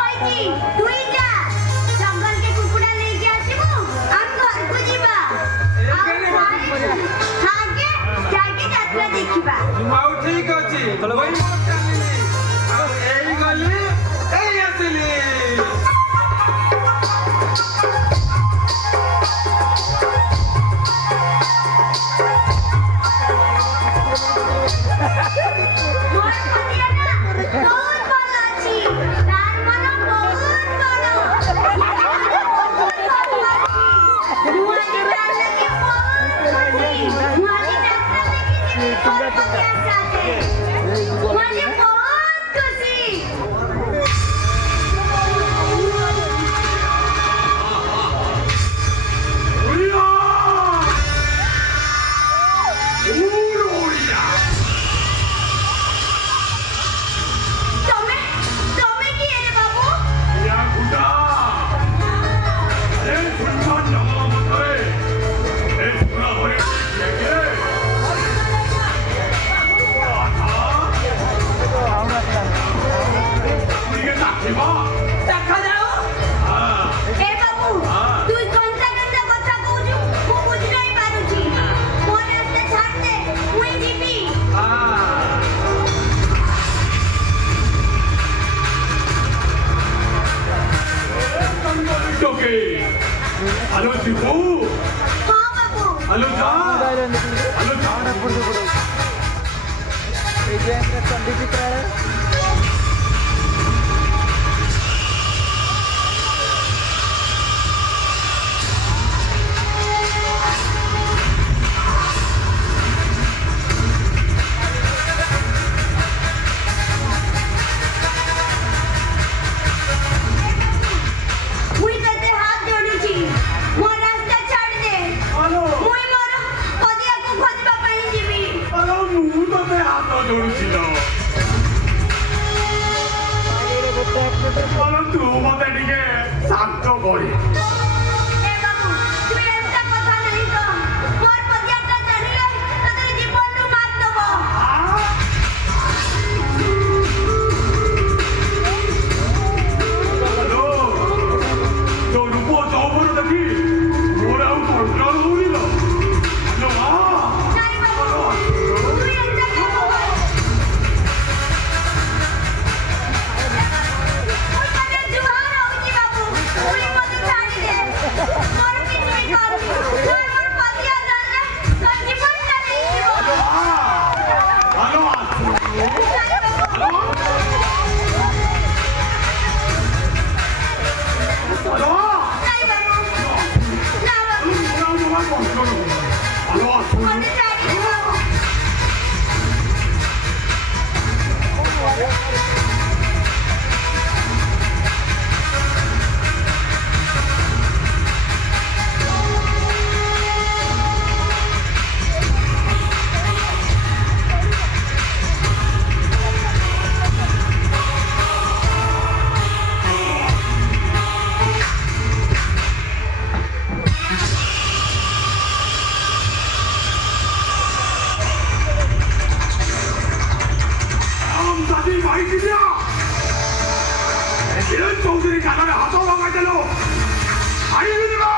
କହିଛି ତୁଇ ଯା ଜଙ୍ଗଲକେ କୁକୁଡ଼ା ନେଇକି ଆସିବୁ ଆମ ଘରକୁ ଯିବା ଆଗେ ଯାଇକି ଯାତ୍ରା ଦେଖିବା ଆଉ ଠିକ ଅଛି ଏଇ ଗଲି ଏଇ ଆସିଲି Halo Cipu. Halo Jah. Halo Jah. ତୁ ମତେ ଟିକେ ଶାନ୍ତ କରି 이런 종들이 가다가 하소방할 때로 아이들아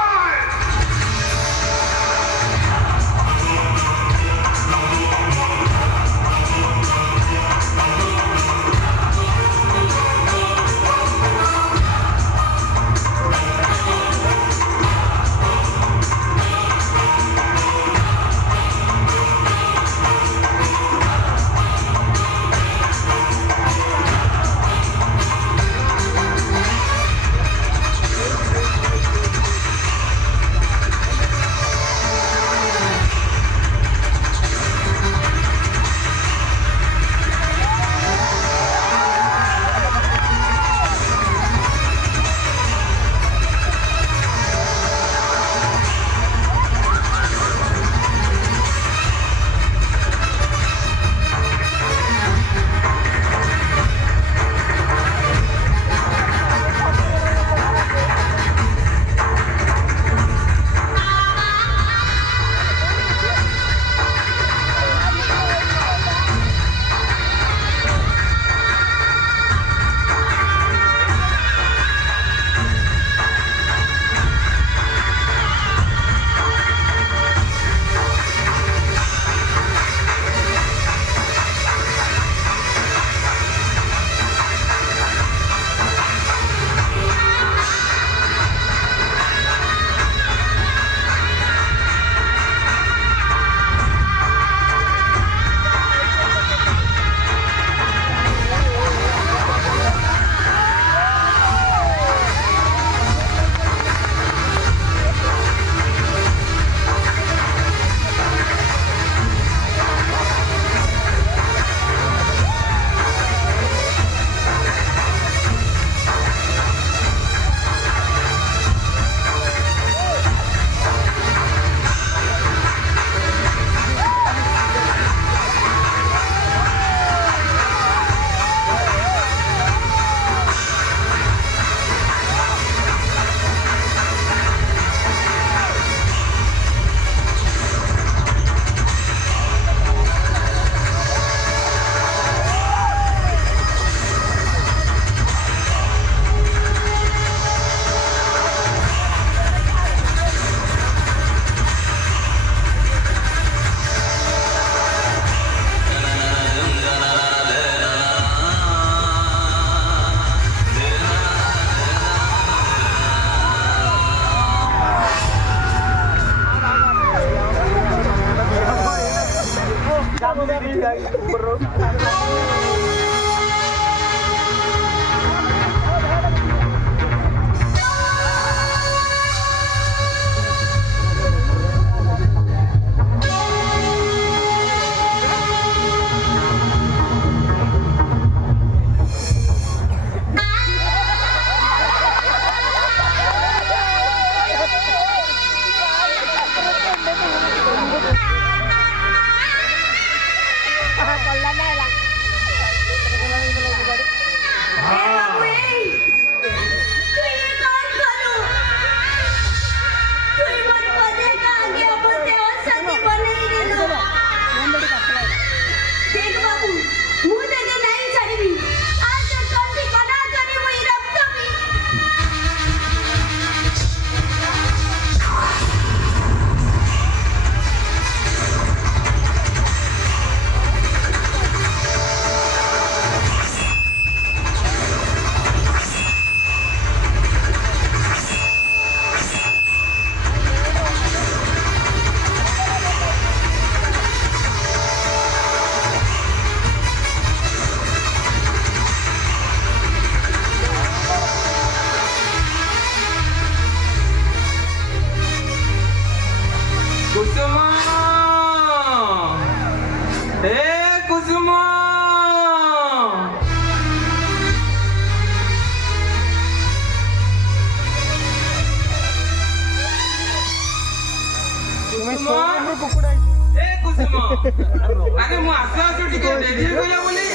ଆରେ ମୁଁ ଆସୁ ଆସୁ ଟିକେ ଡେରି ହେଇଗଲା ବୋଲି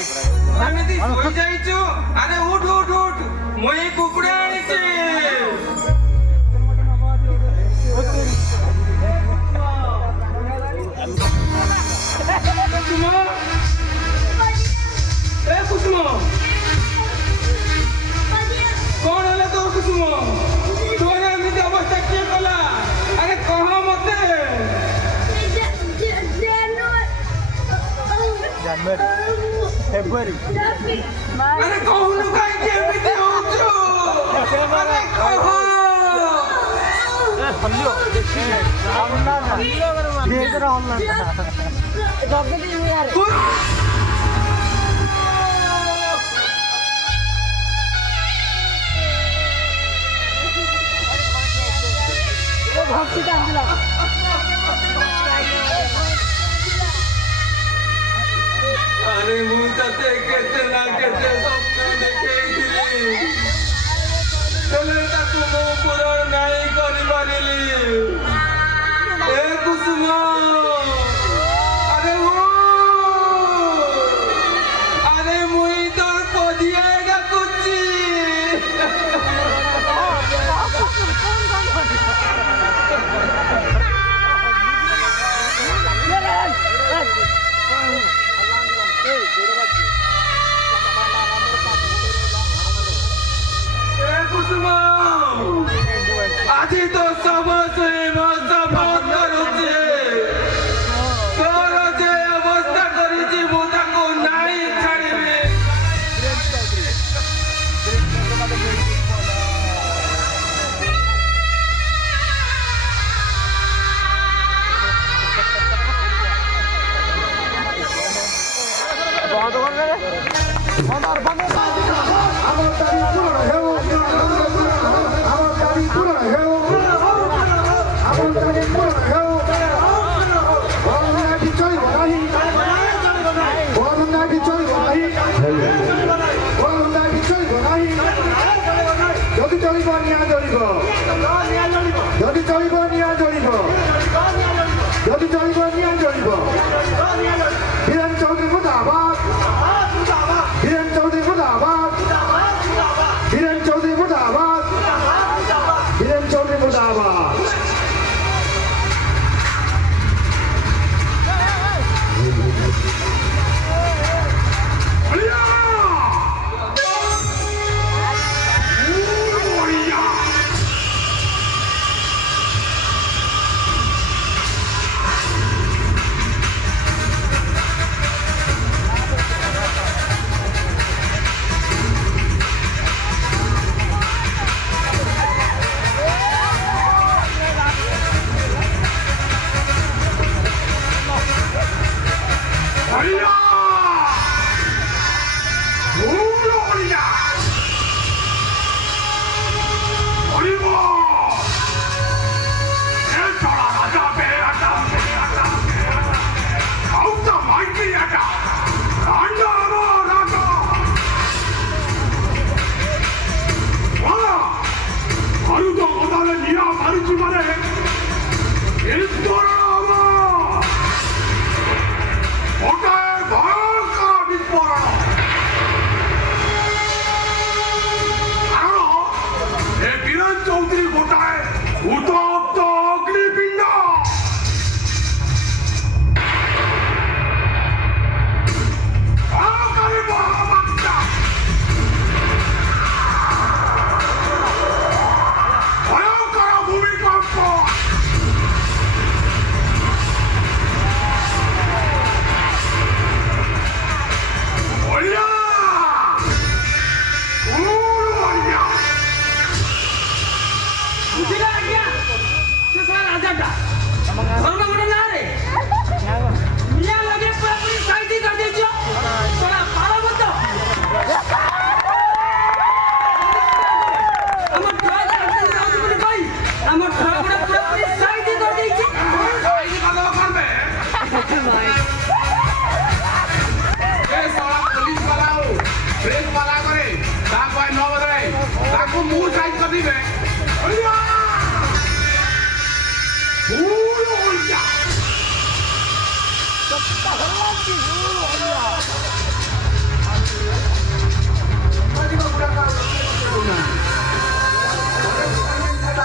ଏମିତି ଶୋଇ ଯାଇଛୁ। ଆରେ ଉଠ ଉଠ ଉଠ, ମୁଁ ଏଇ କୁକୁଡ଼ା ଆଣିଛି। କୁସୁମ, ଏ କୁସୁମ, କଣ ହେଲା ତୋ କୁସୁମ? ତୋର ଏମିତି ଅବସ୍ଥା କିଏ କଲା? ଆରେ କହ ମତେ। ଫେବୃଆରୀ ଆରେ କହୁନୁ କାହିଁକି ଏମିତି ହଉଛୁ? ଆରେ କହ। ଭକ୍ତି କାନ୍ଦିଲା। ଆରେ ମୁଁ ତତେ କେତେ ନା କେତେ ସ୍ୱପ୍ନ ଦେଖେଇଥିଲି, ହେଲେ ତାକୁ ମୁଁ ପୂରଣ ନାହିଁ କରିପାରିଲି। ଏ କୁସୁମ, ଆରେ ଆରେ ମୁଇଁ ତୋର ପଦିଆ ଡାକୁଛି। ଆଜି ତ ସମସ୍ତେ ମସ୍ତ କରୁଛି। ତୋର ଯେ ଅବସ୍ଥା କରିଛି ମୁଁ ତାକୁ ନାହିଁ ଛାଡ଼ିବି।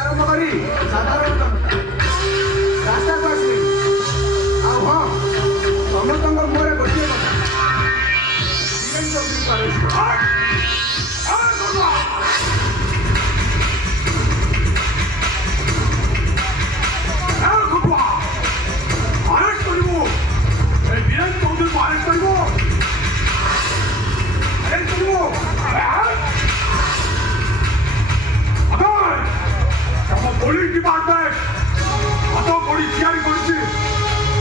ଆରମ୍ଭ କରି ସାଧାରଣ ରାସ୍ତା ଆସିଲି ଆଉ ହଁ ସମସ୍ତଙ୍କ ମୁହଁରେ ଗୋଟିଏ পুলিশ ডিপার্টমেন্ট কত বড়ি তৈরি করছে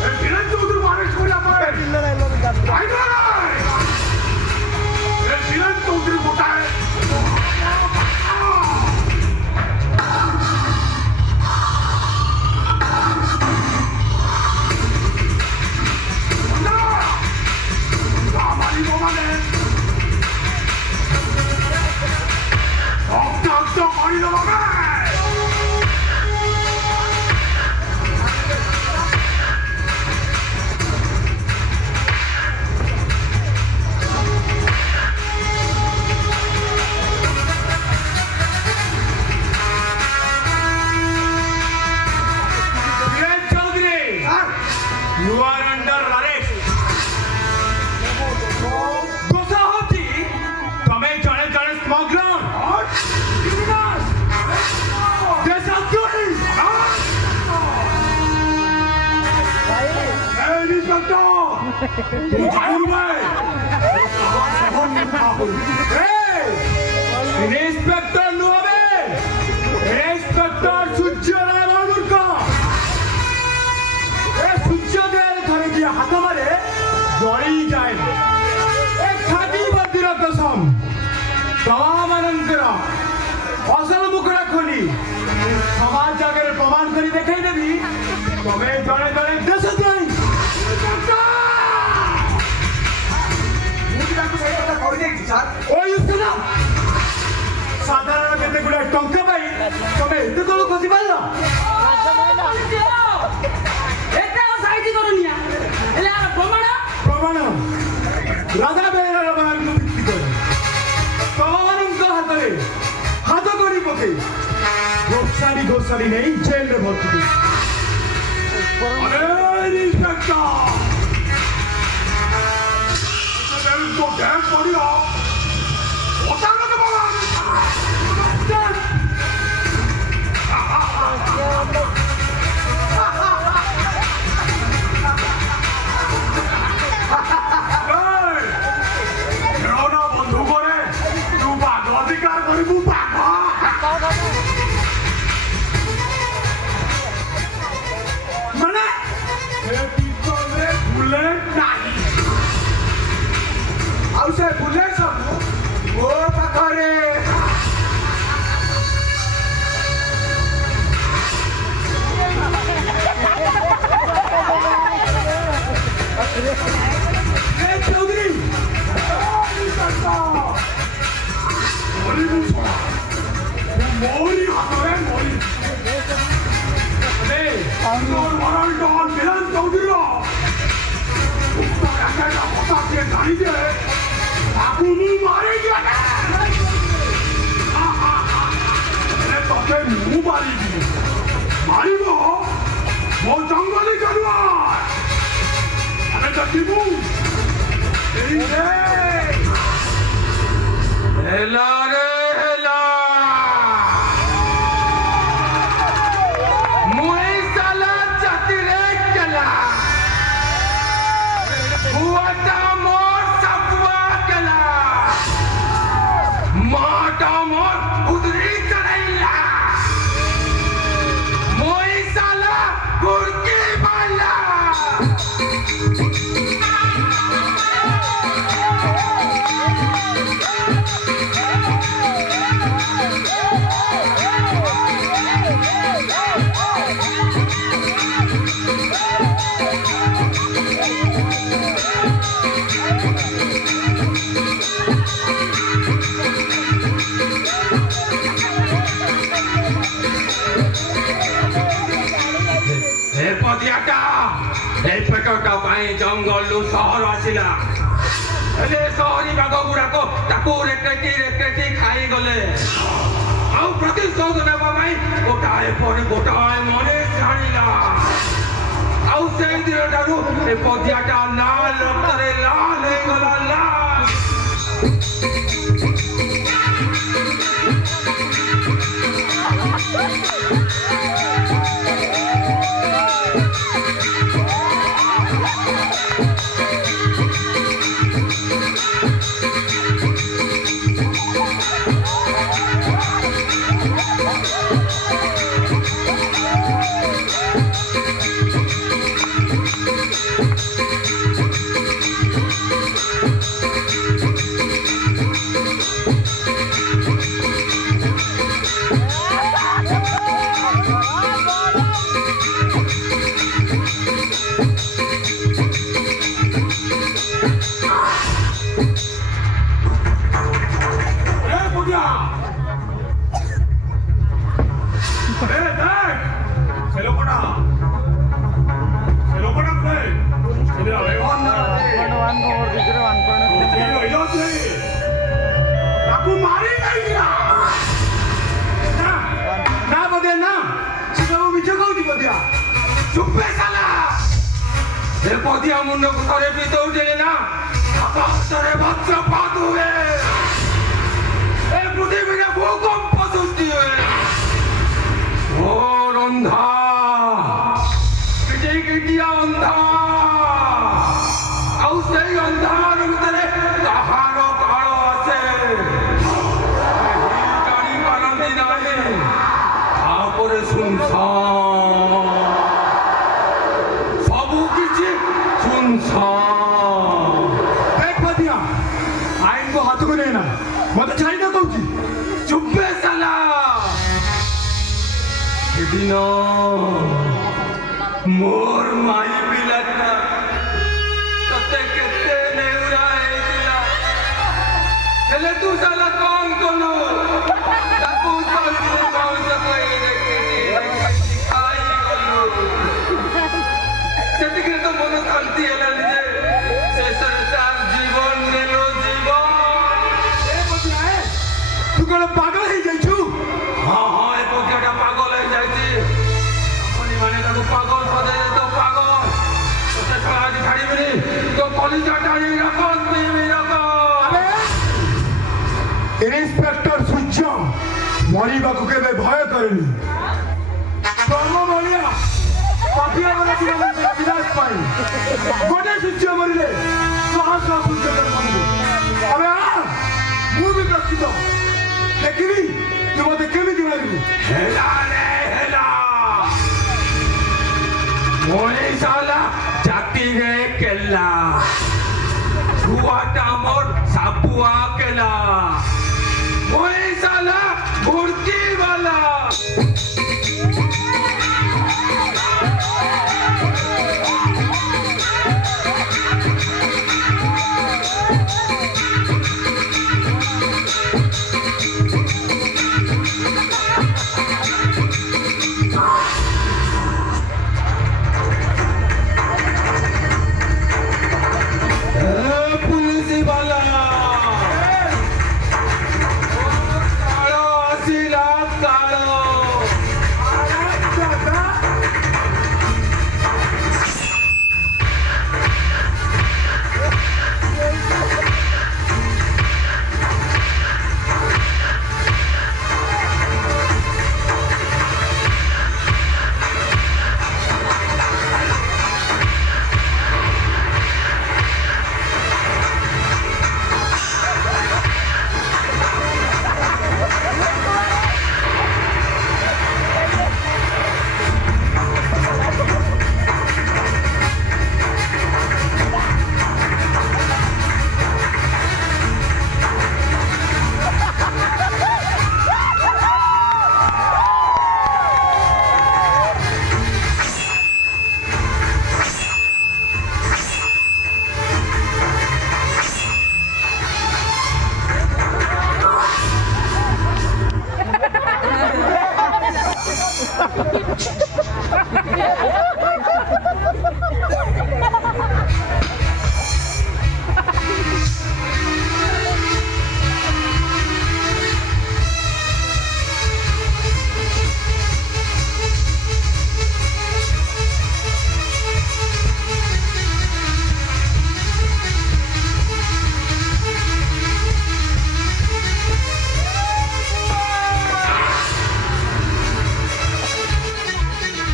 এই বীরেন চৌধুরী আরেস্ট করে আপনার এই বীরেন চৌধুরী গোটায় মানে মারিল বাবা You are under arrest. दोषा होती तुम्हें जाने जाने स्मगलर और क्रिमिनल्स देशद्रोही इंस्पेक्टर तू जानू भाई इंस्पेक्टर नुआबे इंस्पेक्टर सुचिरा मालुका हाथ मारे जड़ी जाए खादी बंदीर कसम तमामनंकर असल मुखड़ा खोली समाज जगह प्रमाण करी देखाई देवी तुम्हें जड़े जड़े देशद्रोही साधारण केते गुडा टंका पाई तमे एते कोन खसी पाइलो ଏତେ ଆଉ ସାଇଜ କରୁନିଆ ହେଲେ ଆର ପ୍ରମାଣ ରାଧା ବେହେରାର ବାହାରକୁ ବିକ୍ରି କରି ତମମାନଙ୍କ ହାତରେ ହାତ କରି ପକେଇ ଘୋଷାଡ଼ି ନେଇ ଜେଲରେ ଭର୍ତ୍ତି अरे इंस्पेक्टर तो डैम पड़ियो ओटा लगे बाबा বন্ধু করে তুই বাঘ অধিকার করিবু বাঘ ମାନେ বুলেট নাই ଆଉ ସେ ବୁଲେଟ ସବୁ ମୋ ପାଖରେ ଚୌଧୁରୀ ମରିବୁ ଶଳା ମୋରି ହାତରେ ମରି তোর মরণ ডন বিরান চৌধুরী একটা কথা দিয়ে জানি যে আপু মু মারি গেলে তোকে মু মারিবি মারিব ମୋ ଜଙ୍ଗଲୀ ଜାନୁଆର ଆମେ ଦେଖିବୁ ଏଇ ହେଲା ରେ ହେଲା ମୁଇ ସାଲା ଜାତିରେ କେଲା ହୁଆଟା ମୋର ସାପୁଆ କେଲା ମାଟା ମୋର ଉଦରି ଚଢାଇଲା ମୁଇ ସାଲା ଗୁର୍କି ବାଲା ପାଇଁ ଜଙ୍ଗଲରୁ ସହର ଆସିଲା। ହେଲେ ସହରୀ ବାଘ ଗୁଡାକ ତାକୁ ରେକେଟି ଖାଇଗଲେ। ଆଉ ପ୍ରତିଶୋଧ ନେବା ପାଇଁ ଗୋଟାଏ ପରେ ଗୋଟାଏ ମନେ ଜାଣିଲା। ଆଉ ସେଇ ଦିନଠାରୁ ଏ ପଦିଆଟା ଲାଲ ରକ୍ତରେ ଲାଲ ହେଇଗଲା ଲାଲ। ଚୁପେ ସାଲା ଏ ପଦିଆ ମୁଣ୍ଡକୁ ଥରେ ବି ଦୌଡ଼ିଲେ ନା ଆକାଶରେ ବଜ୍ରପାତ ହୁଏ। ଏ ପୃଥିବୀରେ ଭୂକମ୍ପ ସୃଷ୍ଟି ହୁଏ। ଘୋର ଅନ୍ଧା କିଟିଆ ଅନ୍ଧା। ଆଉ ସେଇ ଅନ୍ଧାର ଭିତରେ କାହାର କାଳ ଆସେ ଜାଣିପାରନ୍ତି ନାହିଁ। ତାପରେ ସୁନସାନ आईन को हाथ को लेना मत छाड़ना कहूँ चुप्पे साला सेदिन मोर माई पिलाटा तते केते नेउरा हेतिला हेले तू साला कौन कोनु ताकू तलू कौन सकोई देखी खाई गलू सेतिके तो मन शांति हेला जे शेषर तार जीवन नेलो जीवन ए बतिया तू कौन पागल हो जाइछु? हाँ हाँ ए बतियाटा पागल हो जाइछि। अपनी माने ताको पागल सदे तो पागल तते छाड़ा आज छाड़ीबिनी तो कलिजाटा ये रखत बेबी रखत। इन्स्पेक्टर सूर्य मरिबाकू केबे भय करेनी कर्म बलिया पापिया बना जीवन विनाश पाई गोटे सूर्य मरिले सहस्र सूर्य मरिले। अबे आ मु भी प्रस्तुत देखिबी तू मते केमिति मारिबू? हेला रे हेला मोनी साला जाति रे केला छुआटा मोर सापुआ केला मोनी साला घुड़की वाला। पुलिस वाला कालो असिला कालो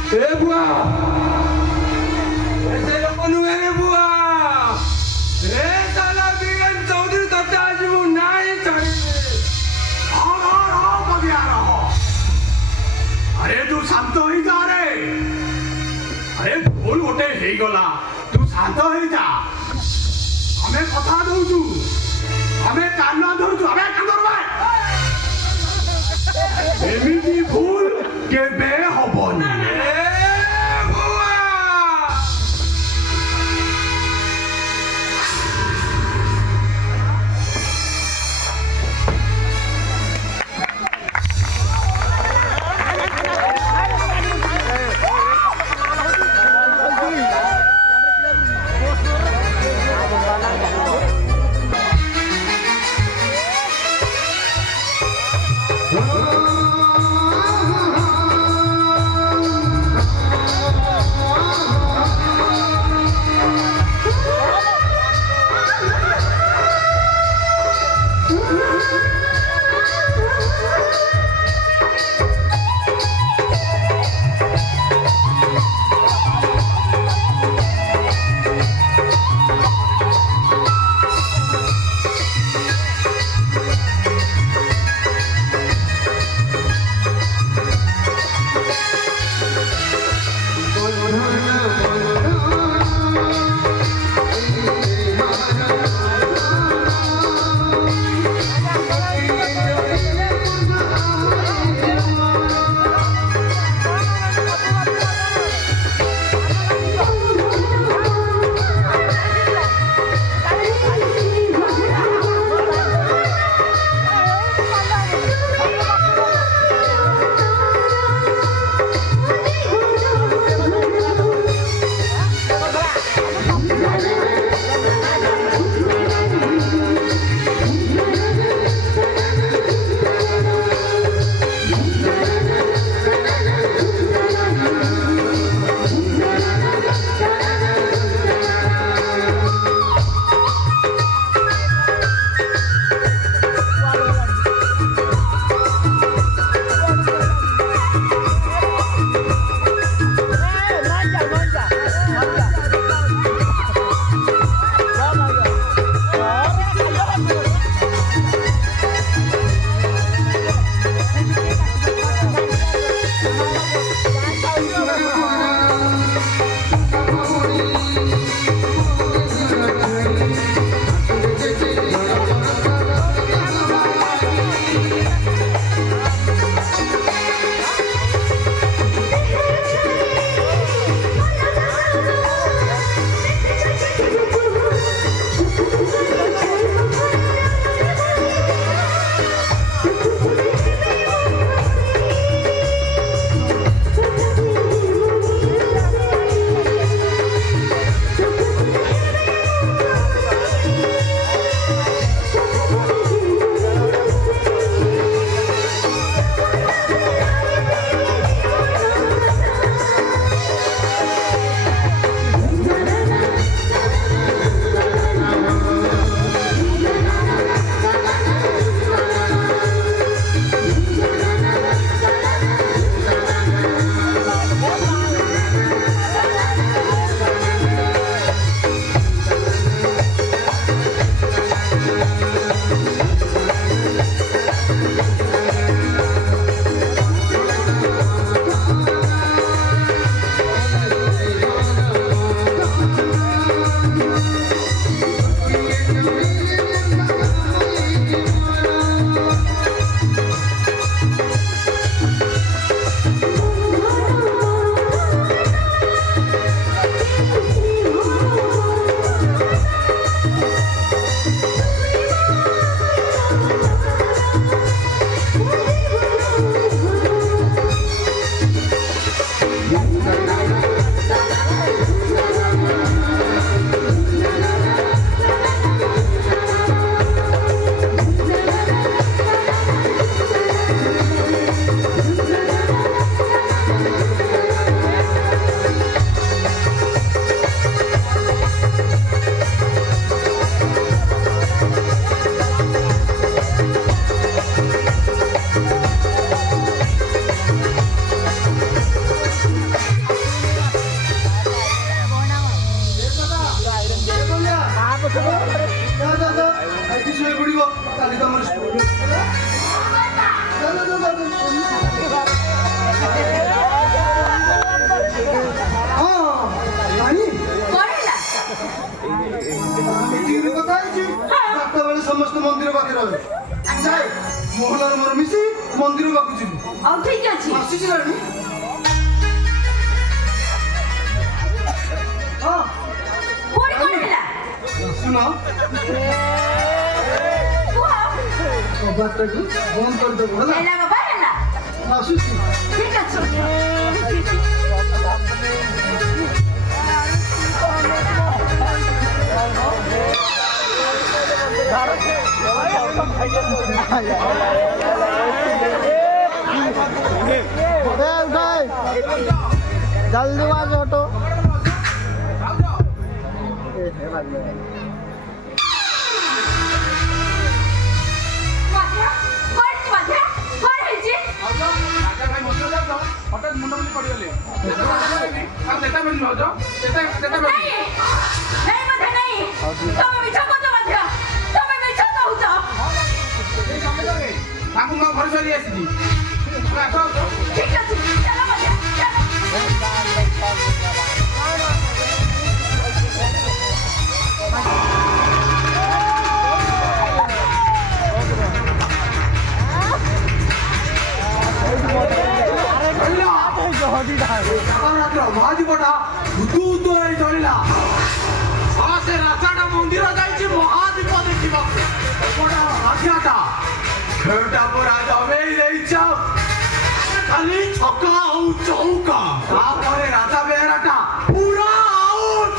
ଏ ବୁଆ ଏତେ ଲୋକ ନୁହେଁ ରେ ବୁଆ ଏ ସାଲା ବୀରେନ ଚୌଧୁରୀ ତତେ ଆଜି ମୁଁ ନାହିଁ ଛାଡ଼ିବି अरे तू शांत हो जा रे अरे भूल गोटे हे गला तू शांत हो जा हमें कथा दउछु हमें कान धरछु हमें कान धरबा एमिति भूल केबे हबनी ଏ ବୁଆ ମନ୍ଦିର ପାଖକୁ ଯିବି ଆଉ ଠିକ ଅଛି ଆସିଛି ରାଣୀ ହଁ ପୁଣି କଣ ହେଲା ଶୁଣ କୁହ କବାଟଟାକୁ ବନ୍ଦ କରିଦେବୁ ହେଲା ହେଲା ବାବା ହେଲା ଆସୁଛି ଠିକ ଅଛି जल्दी आज हटो ମାଧ୍ୟା କଣ ମାଧ୍ୟା କଣ ହେଇଛି ହଠାତ୍ ମୁଣ୍ଡ ମୁଣ୍ଡି ପଡ଼ିଗଲେ ଆଉ କେତେ ମିନିଟ୍ ଭାଉଜ କେତେ ନାଇଁ ନାଇଁ ମାଧ୍ୟା ନାଇଁ ତମେ ମିଛ କହୁଛ ମାଧ୍ୟା ତମେ ମିଛ କହୁଛ ତାଙ୍କୁ ମୋ ଘରେ ସରି ଆସିଛି ଠିକ ଅଛି ଚାଲ ମାଧ୍ୟା ଚାଲ ମହାଦୀପଟା ଉତୁ ଉତୁ ହେଇ ଚଳିଲା ସେ ରାଜାଟା ମନ୍ଦିର ଯାଇଛି ମହାଦୀପ ଦେଖିବାକୁ ରାଜାଟା ଖେଳଟା ପୁରା ଜମେଇ ଦେଇଛ ଖାଲି ଛକା ଆଉ ଚୌକା ତାପରେ ରାଜା ବେହେରାଟା ପୁରା ଆଉଟ୍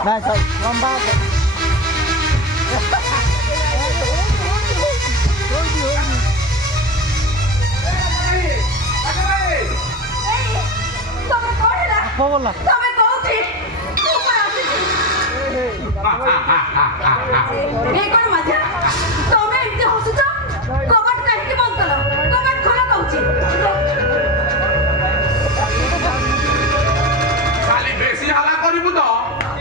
मैं चल लंबा ତମେ କଣ ହେଲା बोला ତମେ କୋଉଠି ଉପରେ ଆସିଛି ଏ କଣ ମାଧ୍ୟା ତମେ ଏମିତି ହସୁଛ କବାଟ କାହିଁକି ବନ୍ଦ କଲ କବାଟ ଖୋଲା କହୁଛି ଖାଲି ବେଶୀ हाला କରିବୁ ତ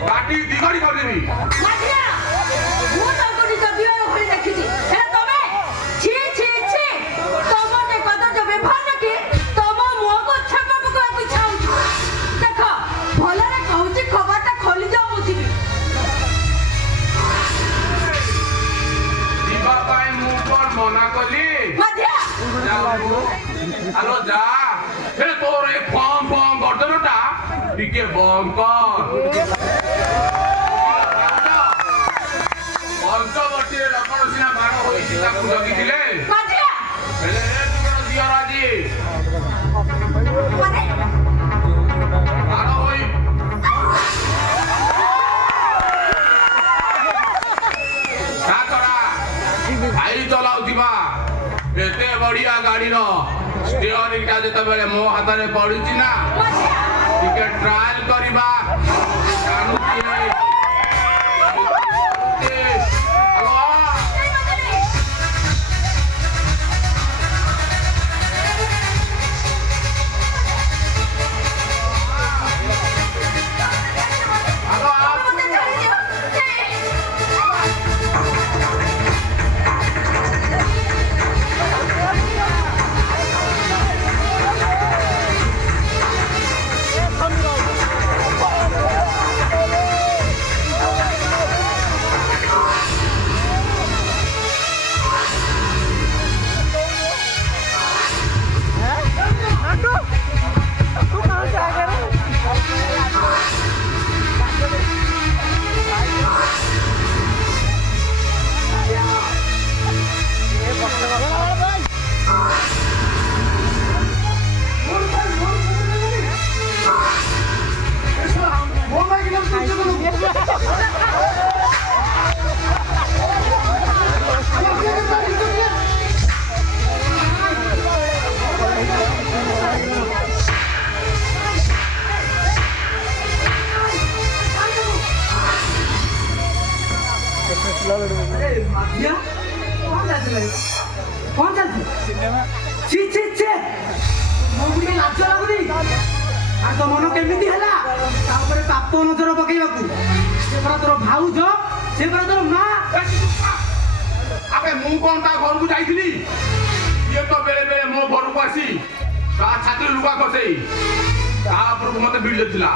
ବାଟି ଦିଗଡ଼ି କରିଦେବି ମାଧ୍ୟା ମୁଁ ତାଙ୍କୁ ନିଜ ଦିଅର ଭଳି ଦେଖିଛି ହେଲେ ତମେ ଛି ଛି ଛି ତମ କଦର୍ଯ୍ୟ ବ୍ୟବହାର ଦେଖି ତମ ମୁହଁକୁ ଛେପ ପକାଇବାକୁ ଇଚ୍ଛା ହଉଛି ଦେଖ ଭଲରେ କହୁଛି ଖବରଟା ଖୋଲିଦିଅ ମୁଁ ଯିବି ଯିବା ପାଇଁ ମୁଁ କଣ ମନା କଲି ମାଧ୍ୟା ଆଲୋ ଯା ଏ ତୋର ଏ ଫମ୍ ଫମ୍ ଗର୍ଜନଟା ଟିକେ ବନ୍ଦ କର ପଞ୍ଚବଟିରେ ଲକ୍ଷ୍ମଣ ସିନା ବାଣ ହୋଇଛି ତାକୁ ଜଗିଥିଲେ ମାଧ୍ୟା ହେଲେ ଏ ଯୁଗର ଦିଅର ଆଜି ମାନେ ବାଣ ହୋଇ ତା ଛଡ଼ା ଭାଇ ଚଲାଉଥିବା ଏତେ ବଢିଆ ଗାଡିର ଷ୍ଟିଅରିଂଟା ଯେତେବେଳେ ମୋ ହାତରେ ପଡିଛି ନା ମାଧ୍ୟା ଟିକେ ଟ୍ରାଏଲ କରିବା ଜାଣୁଛି ନାହିଁ तू कहाँ से आ गया ମାଧ୍ୟା କଣ ଚାଲିଛି ଛି ଛି ଛି ମୁଁ ଟିକେ ଲାଜ ଲାଗୁନି ଆଉ ତୋ ମନ କେମିତି ହେଲା ତା ଉପରେ ପାପ ନଜର ପକେଇବାକୁ ସେ ପରା ତୋର ଭାଉଜ ସେ ପରା ତୋର ମା ଆବେ ମୁଁ କଣ ତା ଘରକୁ ଯାଇଥିଲି ଇଏ ତ ବେଳେ ବେଳେ ମୋ ଘରକୁ ଆସି ତା ଛାତିରେ ଲୁଗା ଖସେଇ ତା ଉପରକୁ ମତେ ଭିଡ଼ି ଦେଇଥିଲା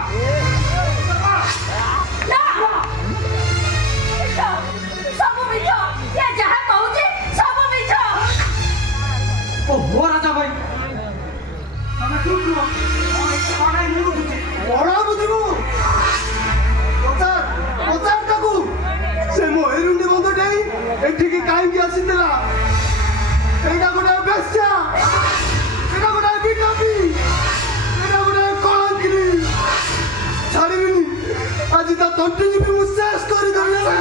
ତଣ୍ଟି ଯିବି ମୁଁ ଶେଷ କରିଦେବି।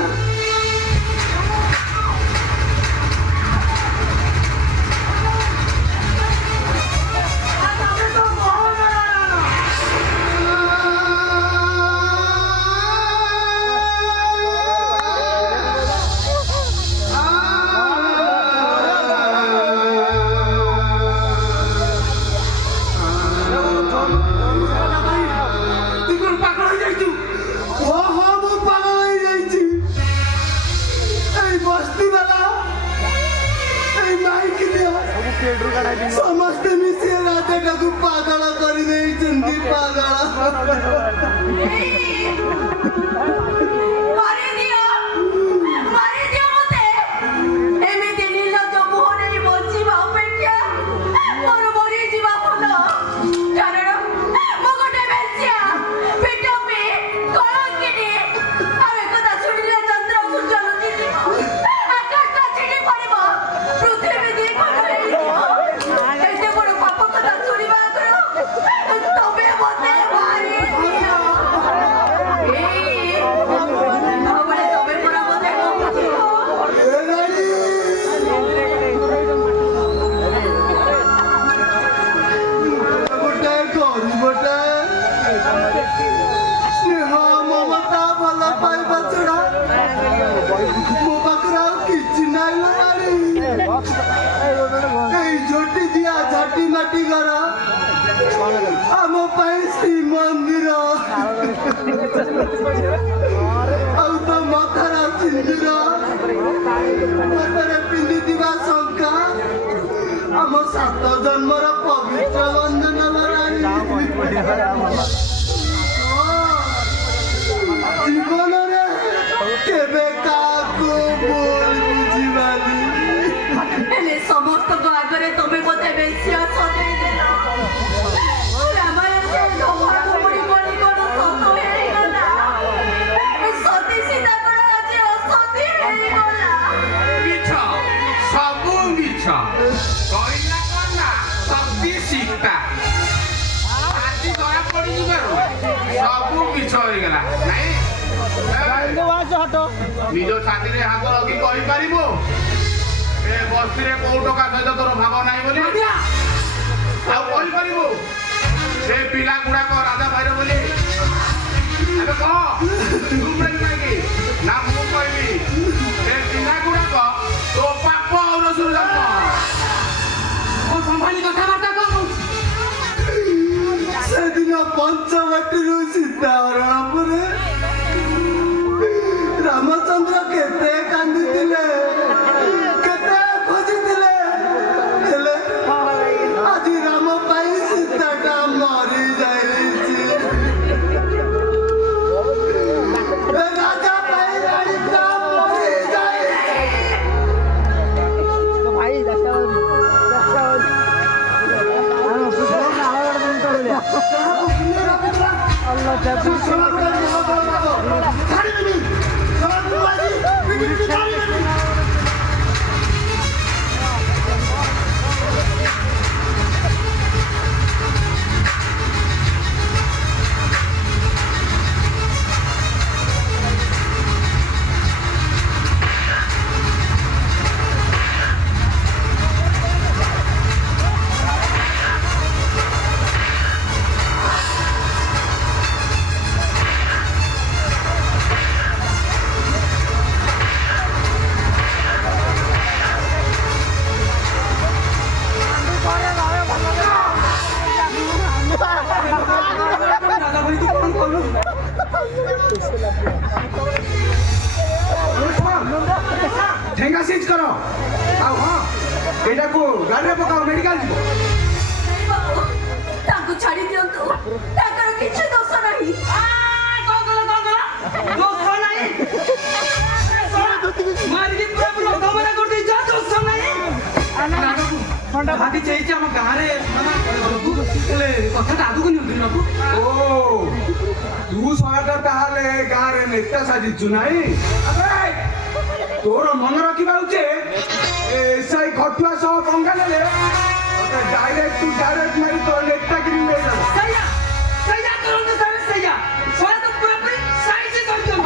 ସମସ୍ତେ ମିଶି ରାଜାଟାକୁ ପାଗଳ କରିଦେଇଛନ୍ତି ପାଗଳ। ମାରିଦିଅ ମତେ। ଏମିତି ନିର୍ଲଜ୍ଜ ମୁହଁରେ ବଞ୍ଚିବା ଅପେକ୍ଷା ମୋର ମରିଯିବା ଭଲ। କାରଣ ମୁଁ ଗୋଟେ ବେଶ୍ୟା, ପିଟପି, କଳଙ୍କିନୀ। ଆଉ ଏକଥା ଶୁଣିଲେ ଚନ୍ଦ୍ର ସୂର୍ଯ୍ୟ ଲୁଚିଯିବ, ଆକାଶଟା ଛିଡ଼ି ପଡ଼ିବ, ପୃଥିବୀ ଦ୍ୱିଖଣ୍ଡ ହେଇଯିବ। ଏତେ ବଡ଼ ପାପ କଥା ଶୁଣିବା ଆଗରୁ ତମେ ମତେ ମାରିଦିଅ। ନହେଲେ ତମେ ପରା ମତେ କହୁଥିଲ। ଗୋଟେ ଗରିବଟେ ସ୍ନେହ ମମତା ଭଲ ପାଇବା ଛଡ଼ା ମୋ ପାଖରେ ଆଉ କିଛି ନାହିଁ ଲୋ ରାଣୀ। ଏଇ ଝୋଟି ଦିଆ ଝାଟି ମାଟି ଘର ଆମ ପାଇଁ ଶ୍ରୀମନ୍ଦିର, ଆଉ ତ ମଥାର ସିନ୍ଦୁର, ହାତରେ ପିନ୍ଧିଥିବା ଶଙ୍ଖା ଆମ 7 ଜନ୍ମର ପବିତ୍ର ବନ୍ଧନ ଲୋ ରାଣୀ। ଜୀବନରେ କେବେ କାହାକୁ ଭୁଲ ବୁଝିବାନି। ହେଲେ ସମସ୍ତଙ୍କ ଆଗରେ ତମେ ମତେ ବେଶ୍ୟା ସଜେଇଦେଲ। ରାମାୟଣରେ ଧବଳଧବଳି ବଳି କଣ ସତ ହେଇଗଲା? ସତୀ ସୀତା କଣ ଆଜି ଅସତୀ ହେଇଗଲା? ମିଛ, ସବୁ ମିଛ। କହିଲା କଣ ନା ସତୀ ସୀତା। ଆଜି ଧରା ପଡ଼ିଯିବାରୁ ସବୁ ମିଛ ହେଇଗଲା। ନାଇଁ ନିଜ ଛାତିରେ ହାତ ରଖି କହିପାରିବୁ ଏ ବସ୍ତିରେ କୋଉ ଟଙ୍କା ସହିତ ତୋର ଭାବ ନାହିଁ ବୋଲି? ଆଉ କହିପାରିବୁ ସେ ପିଲା ଗୁଡାକ ରାଜା ଭାଇର ବୋଲି? ଏବେ କହ କାହିଁକି ନା ମୁଁ କହିବି ସେ ପିଲା ଗୁଡାକ ତୋ ପାପ ଆଉ ରସୁର ଜନ୍ମ। ସମ୍ଭାଳି କଥାବାର୍ତ୍ତା କଣ କହୁଛି? ସେଦିନ ପଞ୍ଚବଟିରୁ ସୀତା ହରଣ ପରେ ରାମଚନ୍ଦ୍ର କେତେ କାନ୍ଦିଥିଲେ, କେତେ ଖୋଜିଥିଲେ, ହେଲେ ଆଜି ରାମ ପାଇଁ ସୀତାଟା ମରି ଯାଇଛି। ରାଜା ପାଇଁ ରାଣୀଟା ମରି ଯାଇଛି। ଭାଇ ঠেঙ্গা সিজ কর ଆଉ ହଁ ଏଇଟାକୁ ଗାଡ଼ିରେ ପକାଅ ମେଡିକାଲ ଯିବ। ନାଇଁ ବାବୁ, ତାଙ୍କୁ ଛାଡ଼ି ଦିଅନ୍ତୁ। ତାଙ୍କର କିଛି ଦୋଷ ନାହିଁ। କଣ କଲ? ଦୋଷ ନାହିଁ? ମାରିକି ପୁରା ପୁରା ଧମରା କରିଦେଇଛ, ଦୋଷ ନାହିଁ? ଭାବି ଚାହିଁଛି ଆମ ଗାଁରେ ହେଲେ କଥାଟା ଆଗକୁ ନିଅନ୍ତୁ ବାବୁ। ଓ ତୁ ସରକାର ତାହେଲେ ଗାଁରେ ନେତା ସାଜିଛୁ ନାହିଁ? ତୋର ମନେ ରଖିବା ଉଚିତ ଏସ୍ଆଇ ଘଟୁଆ ସହ ପଙ୍ଗା ନେଲେ ଡାଇରେକ୍ଟ ମାରି ତୋର ନେତାଗିରି ନେଇଯାବ। ସେଇଆ କରନ୍ତୁ ସାର୍, ସେଇଆ ତ ପୁରା ପୁରି ସାଇଜ କରିଦିଅନ୍ତୁ।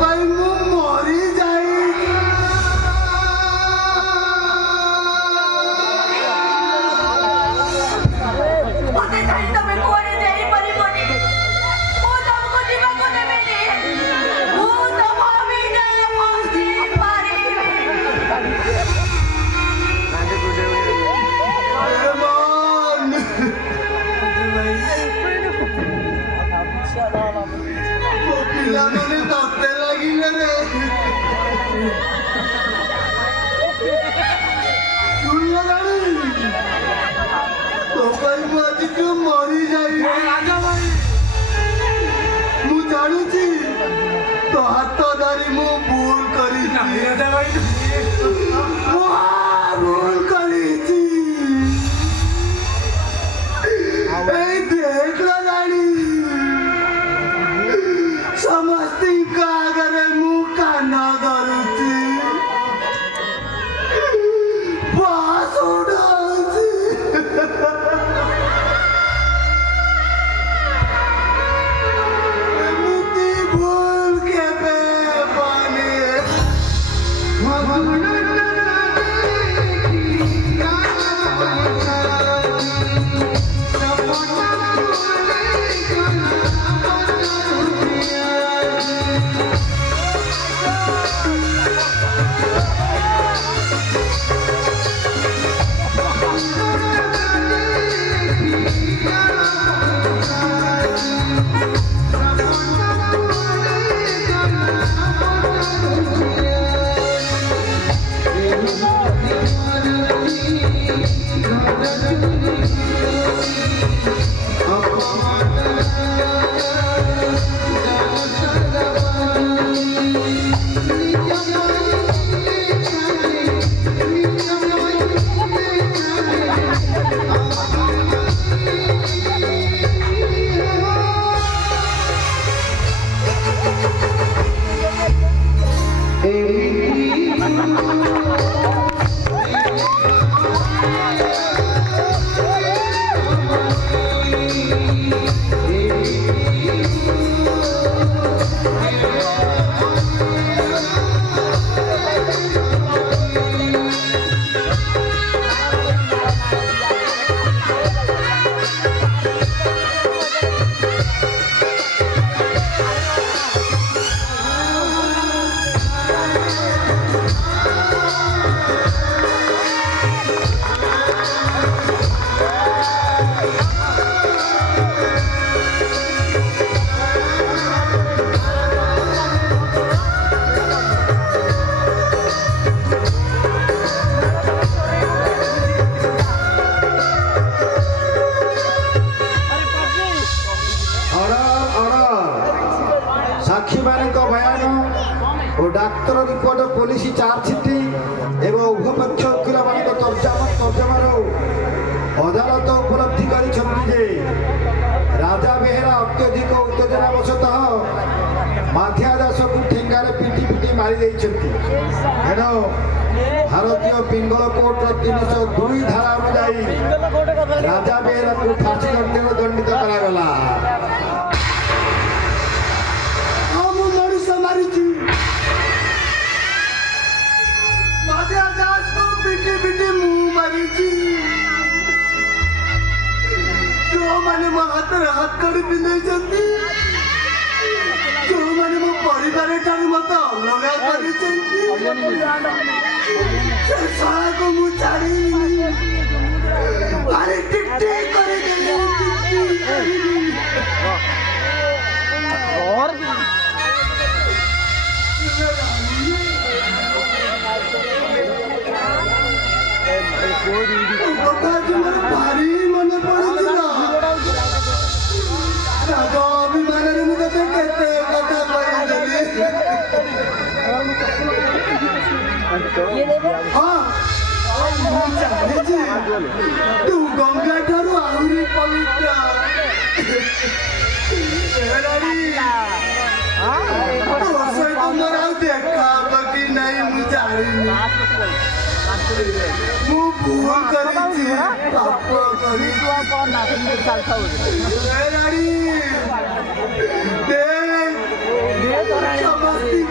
ପାଇଁ ମୁଁ ମରିଯାଇ ମୋତେ ଛାଡ଼ି ତମେ କୁଆଡ଼େ ଯାଇପାରିବନି। ମୁଁ ତମକୁ ଯିବାକୁ ଦେବିନି। ମୁଁ ତମ ବିନା ବଞ୍ଚିପାରିବି। ପିଲାମାନେ ତତେ ଲାଗିଲେ ରେ ଶୁଣିଲାଣି ତୋ ପାଇଁ ମୁଁ ଆଜିଠୁ ମରିଯାଇ ମୁଁ ଜାଣୁଛି ତୋ ହାତ ଧରି ମୁଁ ଭୁଲ କରିଛି ଭୁଲ କରିଛି ଏଇ ଦେଖିଲ ଜାଣି ସମସ୍ତଙ୍କ ଆଗରେ ମୁଁ କାନ ଧରୁଛି ବସ୍ ଉଡ଼ଉଛି ଏମିତି ଭୁଲ କେବେ ହେବନି ସାକ୍ଷୀମାନଙ୍କ ବୟାନ ଓ ଡାକ୍ତର ରିପୋର୍ଟ ପୋଲିସ ଚାର୍ଜସିଟ୍ ଏବଂ ଉଭୟ ପକ୍ଷ ଓକିଲମାନଙ୍କ ତର୍ଜମାରୁ ଅଦାଲତ ଉପଲବ୍ଧି କରିଛନ୍ତି ଯେ ରାଜା ବେହେରା ଅତ୍ୟଧିକ ଉତ୍ତେଜନାବଶତଃ ମାଧିଆ ଦାସକୁ ଠେଙ୍ଗାରେ ପିଟି ପିଟି ମାରି ଦେଇଛନ୍ତି। ଏଣୁ ଭାରତୀୟ ପିଙ୍ଗଳ କୋର୍ଟର 302 ଧାରା ଅନୁଯାୟୀ ରାଜା ବେହେରାକୁ ଫାଶୀ ଦଣ୍ଡରେ ଦଣ୍ଡିତ କରାଗଲା। ମାରିଛି ମାଧିଆ ଦାସକୁ ପିଟି ପିଟି ମୁଁ ମାରିଛି। ଯୋଉମାନେ ମୋ ହାତରେ ହାତକଡ଼ି ପିନ୍ଧେଇଛନ୍ତି, ଯୋଉମାନେ ମୋ ପରିବାର ଠାରୁ ମତେ ଅଲଗା କରିଛନ୍ତି, ସେ ଶଳାକୁ ମୁଁ ଛାଡ଼ିବିନି। ଆରେ ଟିଟି କରିଦେଲି ଭାରି ମନେ ପଡୁଥିଲା। ରାଗ ଅଭିମାନରେ ମୁଁ ତତେ କେତେ କଥା କହିଦେଲି। ହଁ ମୁଁ ଜାଣିଛି ତୁ ଗଙ୍ଗା ଠାରୁ ଆହୁରି ପବିତ୍ର। ତୋ ସହିତ ମୋର ଆଉ ଦେଖା ହବ କି ନାହିଁ ମୁଁ ଜାଣିନି। ମୁଁ ଭୁଲ କରିଛି, ପାପ କରିଛି। ସମସ୍ତଙ୍କ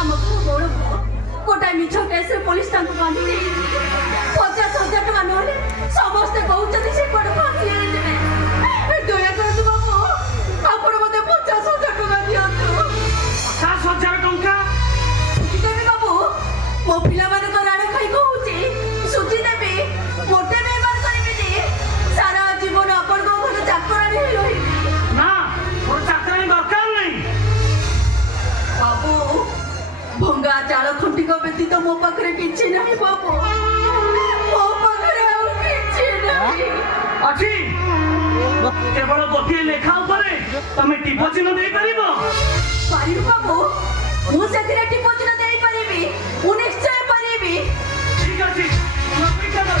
ଆମ ଘର ବଡ଼ ପୁଅ ଗୋଟାଏ ମିଛ କେସରେ ପୋଲିସ ତାଙ୍କୁ ବାନ୍ଧି ଦେଇଛି 50,000 ଟଙ୍କା ନହେଲେ ସମସ୍ତେ କହୁଛନ୍ତି ସେ କୁଆଡ଼େ ଫସି ଯାଇଥିବେ ଦୟା କରନ୍ତୁ ବାବୁ ଆପଣ ମୋତେ 50,000 ଟଙ୍କା ଦିଅନ୍ତୁ 50,000 ଟଙ୍କା ସୁଜିଦେବି ବାବୁ ମୋ ପିଲାମାନଙ୍କ ରାଣ ଖାଇ କହୁଛି ସୁଜିଦେବି ମୋଟେ ବ୍ୟବହାର କରିବିନି ସାରା ଜୀବନ ଆପଣଙ୍କ ଘର ଚାକରାଣୀ ହେଇ ରହିବି ନା ମୋର ଚାକରାଣୀ ଦରକାର ନାହିଁ ବାବୁ ଭଙ୍ଗା ଚାଳ ଖୁଣ୍ଟିକ ବ୍ୟତୀତ ମୋ ପାଖରେ କିଛି ନାହିଁ ବାବୁ ମୋ ପାଖରେ ଆଉ କିଛି ନାହିଁ ଅଛି କେବଳ ଗୋଟିଏ ଲେଖା ଉପରେ ତମେ ଟିପ ଚିହ୍ନ ଦେଇପାରିବ ପାରିବି ବାବୁ ମୁଁ ସେଥିରେ ଟିପ ଚିହ୍ନ ଦେଇପାରିବି ମୁଁ ନିଶ୍ଚୟ ପାରିବି ଠିକ ଅଛି ତୁମେ ଅପେକ୍ଷା କର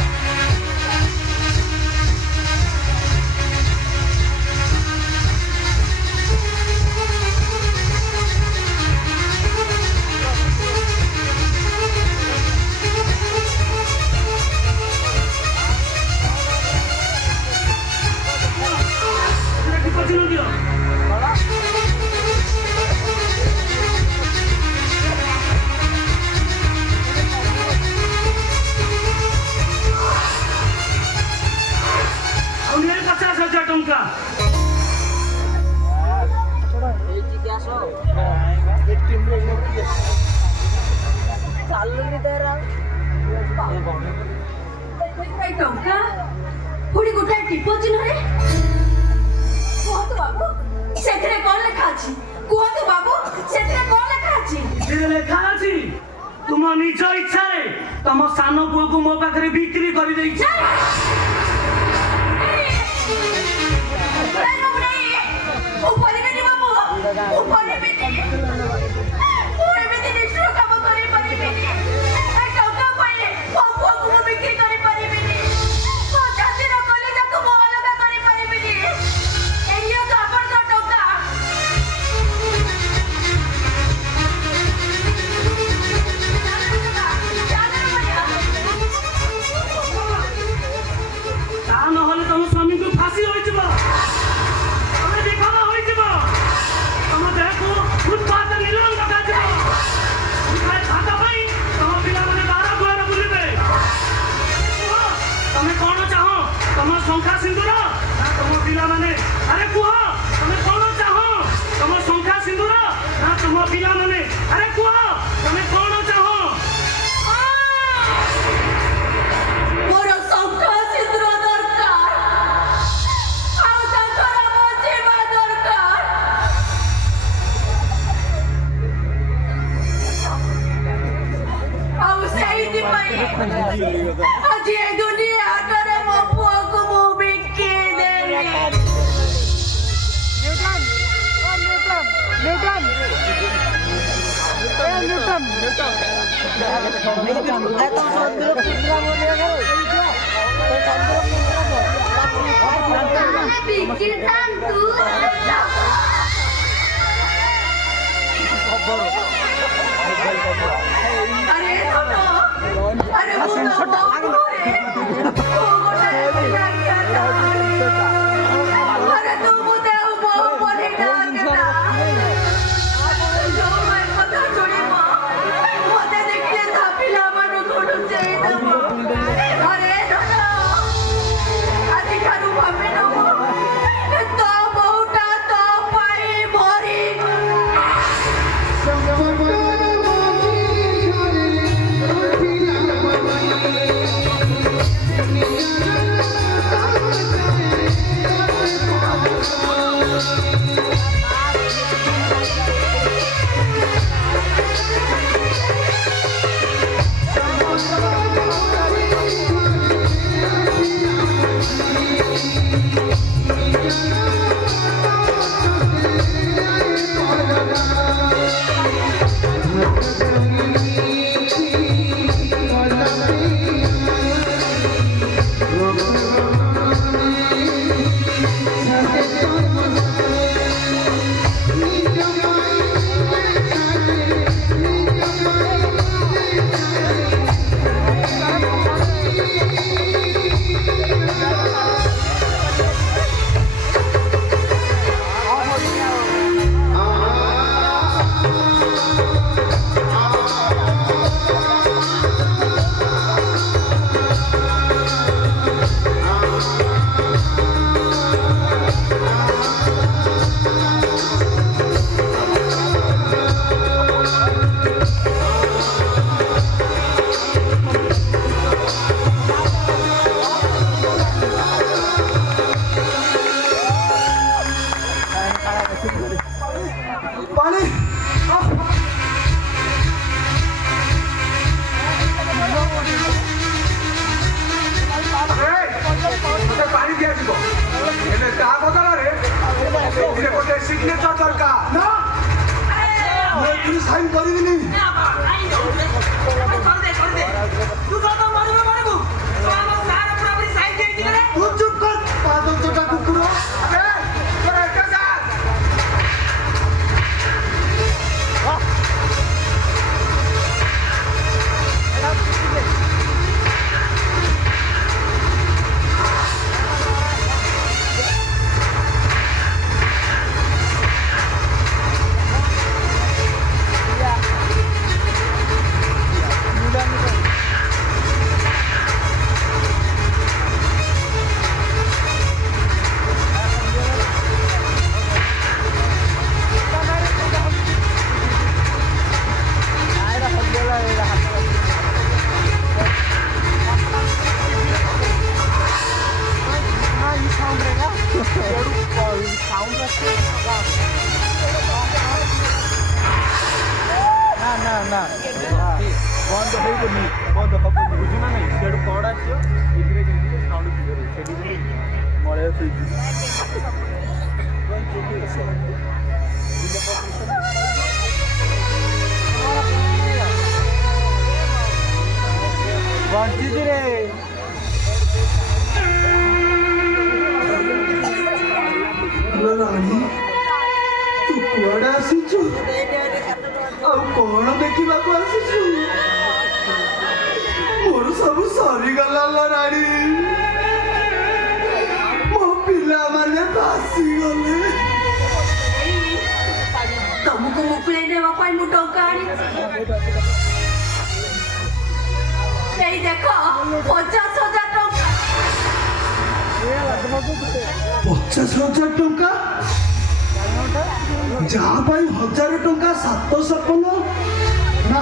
ଟିପ ଚିହ୍ନ ଦିଅ ଆଉ ନିଏ 50,000 ଟଙ୍କା এই ଟଙ୍କା ପୁଣି ଗୋଟାଏ ଟିପ ଚିହ୍ନରେ କୁହନ୍ତୁ ବାବୁ ସେଥିରେ କଣ ଲେଖା ଅଛି କୁହନ୍ତୁ ବାବୁ ସେଥିରେ କଣ ଲେଖା ଅଛି ଏଥିରେ ଲେଖା ଅଛି ତୁମ ନିଜ ଇଚ୍ଛାରେ ତମ ସାନ ପୁଅକୁ ମୋ ପାଖରେ ବିକ୍ରି କରିଦେଇଛ ମୁଁ କରିବିନି ବାବୁ ମୁଁ କରିବିନି ମୁଁ ଏମିତି ନିଷ୍ଠୁର କାମ କରିପାରିବିନି ଏ ଟଙ୍କା ପାଇଁ ମୋ ପୁଅକୁ ମୁଁ ବିକ୍ରି କରିପାରିବିନି ମୋ ଜାତିର କଲିଜାକୁ ମୁଁ ଅଲଗା କରିପାରିବିନି ଏଇ ତ ଆପଣଙ୍କ ଟଙ୍କା ତା ନହେଲେ ତମ ସ୍ୱାମୀଙ୍କୁ ଫାଶୀ ହୋଇଯିବ ତମେ ବିଫଳ ହୋଇଯିବ ତମ ଦେହକୁ ଫୁଟପାଥ ନିଲାମ ଡକାଯିବ ଖାଇ ଭାତ ପାଇଁ ତମ ପିଲାମାନେ ବାର ଦୁଆର ବୁଲିବେ କୁହ ତମେ କଣ ଚାହ ତମ ଶଙ୍ଖା ସିନ୍ଦୁର ନା ତମ ପିଲାମାନେ ଆରେ କୁହ ତମେ କଣ ଚାହ ତମ ଶଙ୍ଖା ସିନ୍ଦୁର ନା ତମ ପିଲାମାନେ ଆରେ କୁହ ତମେ କଣ ଚାହ ମୋର ଶଙ୍ଖ ସିନ୍ଦୁର ଦରକାର ଆଉ ତାଙ୍କର ବଞ୍ଚିବା ଦରକାର ଆଉ ସେଇଥିପାଇଁ ଆଜି ଏ ଦୁନିଆ ହାଟରେ ମୋ ପୁଅକୁ ମୁଁ ବିକି ଦେଲି न्यूटन ओ न्यूटन न्यूटन ए न्यूटन न्यूटन मैं तो समुद्र कितना बोलिए करो तो समुद्र कितना ବିକି ଥାନ୍ତୁ ଆରେ ଧନ ଆରେ ମୁଁ ତ ବହୁତ ଘରେ ଗୋଟାଏ ପିଲାଟିଏ ଆରେ ତୁ ମୋତେ ଆଉ ବୋଉ ବୋଲି ଡାକେନା ଯୋଉ କଥା ଶୁଣିବ ମୋତେ ଦେଖିଲେ ତା ପିଲାମାନଙ୍କୁ ଲୁଚେଇ ଦେବ ଆରେ ଧନ ଆଜିଠାରୁ ଭାବି ନେବୁ ତୋ ବୋଉଟା ତୋ ପାଇଁ ମରି Thank you. ମୁଁ ସାଇନ୍ କରିବିନି। ତୁ ଚୁପ୍ କର ପାଦ ଚଟା କୁକୁର। ବନ୍ଦ ହେଇବନି ବନ୍ଦ ହବନି ବୁଝୁନା ନାଇଁ ସେଠୁ କଡ଼ ଆସିବ ଏଥିରେ କେମିତି ସାଉଣ୍ଡ କ୍ଲିୟର ସେଠି ମଳୟ ଶୋଇଛି ବଞ୍ଚିଛି ରେ ରାଣୀ ତୁ କୁଆଡ଼େ ଆସିଛୁ ଆଉ କଣ ଦେଖିବାକୁ ଆସିଛୁ? ମୋର ସବୁ ସରିଗଲା ଲୋ ରାଣୀ। ମୋ ପିଲାମାନେ ଭାସିଗଲେ। ତମକୁ ମୁକୁଳେଇ ଦେବା ପାଇଁ ମୁଁ ଟଙ୍କା ଆଣିଛି। ଏଇ ଦେଖ 50,000 ଟଙ୍କା। 50,000 ଟଙ୍କା? ଯାହା ପାଇଁ 1,000 ଟଙ୍କା 750 ନା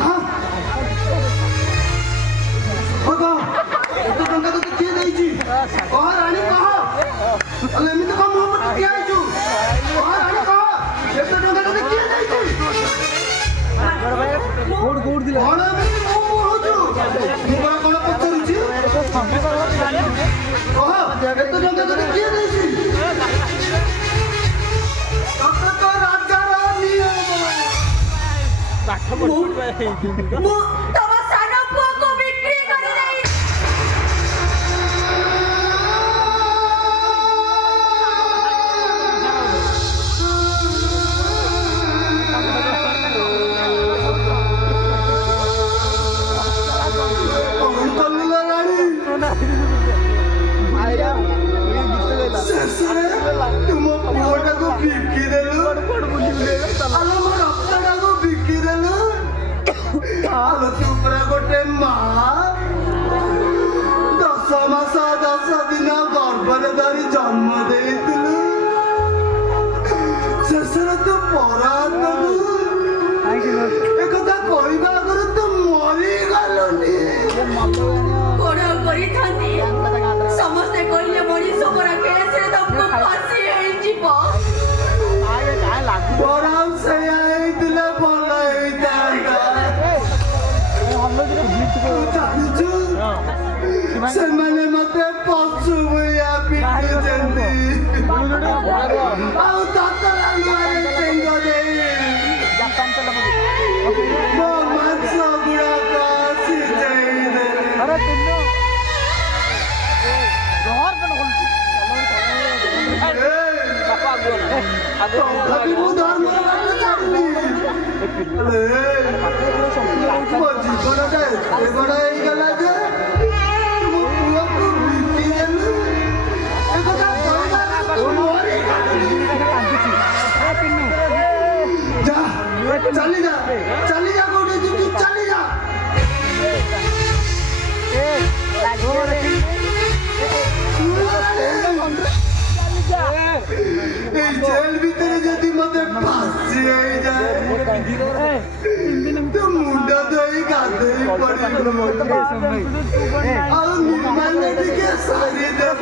ଏତେ ଟଙ୍କା ତୋତେ କିଏ ଦେଇଛି? କହ ରାଣୀ କହ। ହେଲେ ଏମିତି କଣ ମୁହଁ ପଟେ ଠିଆ ହେଇଛୁ? କହ ରାଣୀ କହ ଏତେ ଟଙ୍କା ତୋତେ କିଏ ଦେଇଛି? କଣ ଏମିତି ମୁହଁ ହଉଛୁ? ମୁଁ କଣ କଣ ପଚାରୁଛି? କହ ଏତେ ଟଙ୍କା ତୋତେ କିଏ ଦେଇଛି? ତତେ ତ ରାଜାର ନିୟମ। ମୁଁ ତମ ସାନ ପୁଅକୁ ବିକ୍ରି କରିଦେଇ କଣ କଲୁ ଲୋ ରାଣୀ? ଶେଷରେ ତୁମ ପୁଅଟାକୁ ବିକି ଦେଲୁ। ଆଲୋ ମୋ ରକ୍ତଟାକୁ ବିକି ଦେଲୁ। ଆଲୋ ତୁ ପୁରା ଗୋଟେ ମା 10 ମାସ 10 ଦିନ ଗର୍ଭରେ ଧରି ଜନ୍ମ ଦେଇଥିଲୁ। ଶେଷରେ ତୁ ପର ହାତକୁ ଏକଥା କହିବା ଆଗରୁ ତୁ ମରିଗଲୁନି। କଣ କରିଥାନ୍ତି? ସମସ୍ତେ କହିଲେ ମଣିଷ ପରା କେସରେ ତମକୁ ଫାଶୀ ହେଇଯିବ। ବରଂ ସେଇଆ ହେଇଥିଲେ ଭଲ ହେଇଥାନ୍ତା। ତୁ ଜାଣିଛୁ ସେମାନେ ମତେ ପଶୁ ଭଳିଆ ପିଟୁଛନ୍ତି। ଆଉ ତତଲା ଲୁହାରେ ଚେଙ୍ଗ ଦେଇ ମୋ ମାଂସ ଗୁଡାକ ସିଝେଇ ଦେଲେ। ତଥାପି ମୁଁ ଧର୍ମର ବାଟ ଛାଡିନି। ମୋ ଜୀବନଟା ଏତେ ବଡ ହେଇଗଲା ଯେ ମୋ ପୁଅକୁ ବିକି ଦେଲୁ। ଏକଥା କହିବାର ମରିଗଲି। ଯା ଚାଲି ଯା ଚାଲି ଯା କୋଉଠି ଯିବୁ ଚାଲି ଯା। এই জেল ভিতরে যদি মতে ফাঁসি হয়ে যায় তো মুন্ডা ধোই গাধেই পড়িব। আর নির্মাণ দিকে সারিয়ে দেব।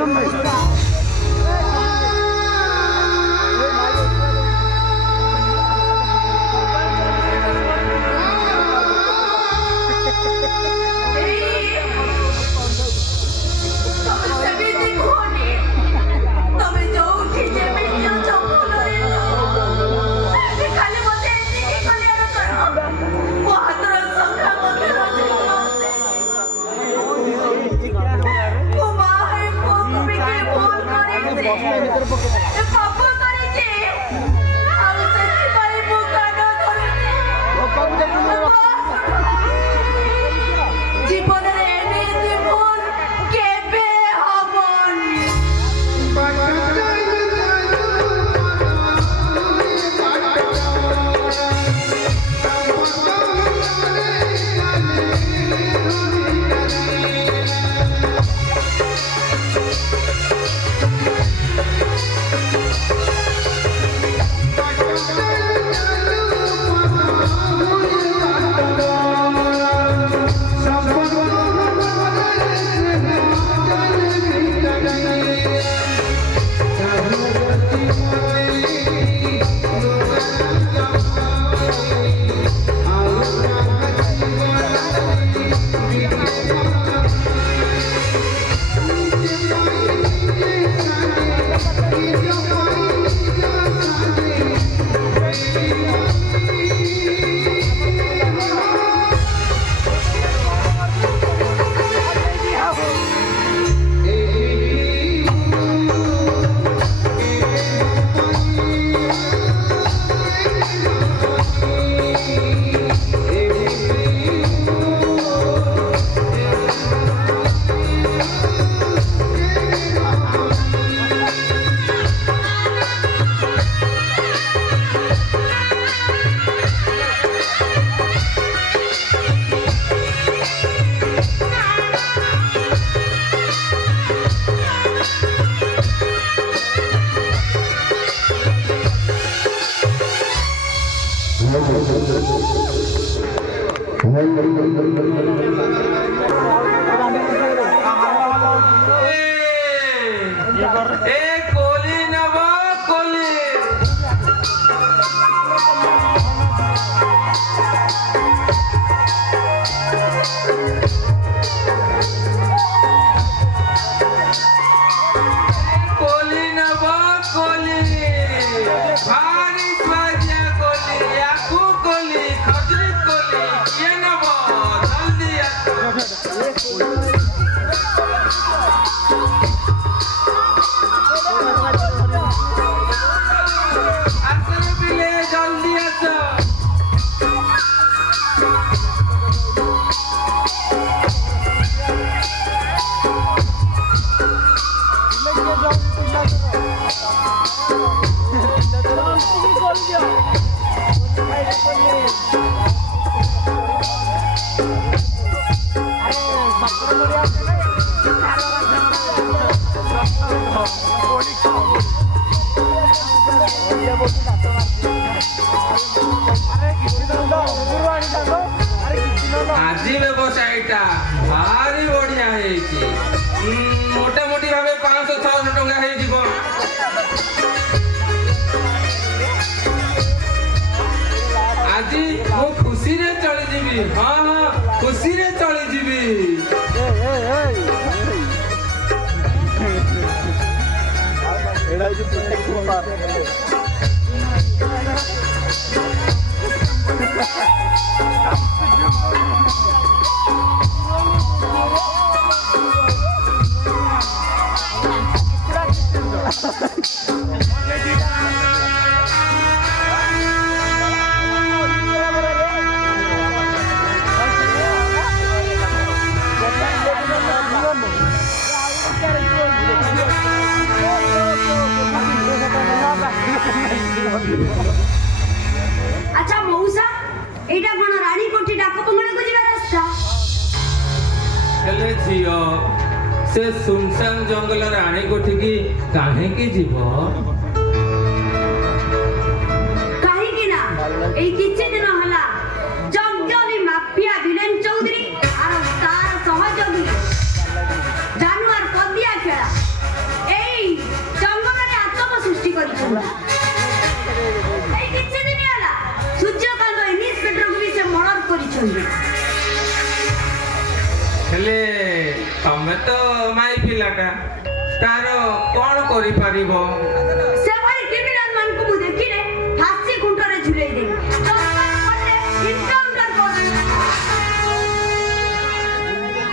জীবনের এমনি ভুল কেবে হবনি। এ কলি নেব কলি কলি নেব কলি ভারি সাজিয়া কলি আকু কলি খজরি কলি কে নেব জলদি আসরে বিলে জলদি আসো আজি ব্যবসায়ীটা ভারি বঢ়িয়া হয়েছে মোটামুটি ভাবে 500-600 টঙ্কা হয়ে যাব আজি মু খুশিরে চলি যাবি হ্যাঁ হ্যাঁ খুশিরে চলি যাবি এটা হচ্ছে প্রত্যেক পার আচ্ছা মৌসা এইটা কোন রানী কোঠি ডাক কমলକୁ ଯିବା ରାସ୍ତା ହେଲେ ଝିଅ ସେ ସୁନସାନ ଜଙ୍ଗଲର ରାଣୀ କୋଠିକି କାହିଁକି ଯିବ କାହିଁକି ନା ଏଇ କିଛି ଦିନ ହେଲା ଜଙ୍ଗଲି ମାଫିଆ ବିଲେନ ଚୌଧୁରୀ ଆଉ ତାର ସହଯୋଗୀ ଜାନୁଆର ପଦିଆ ଖେଳା ଏଇ ଜଙ୍ଗଲରେ ଆତଙ୍କ ସୃଷ୍ଟି କରିଛନ୍ତି ଏଇ କିଛି ଦିନ ହେଲା ସୂର୍ଯ୍ୟକାନ୍ତ ଇନ୍ସପେକ୍ଟରକୁ ବି ସେ ମର୍ଡର କରିଛନ୍ତି ହେଲେ ତମେ ତ ମାଇ ପିଲାଟା ତାର କଣ କରିପାରିବ ସେଭଳି କ୍ରିମିନାଲ ମାନଙ୍କୁ ମୁଁ ଦେଖିଲେ ଫାଶୀ ଖୁଣ୍ଟରେ ଝୁଲେଇ ଦେବି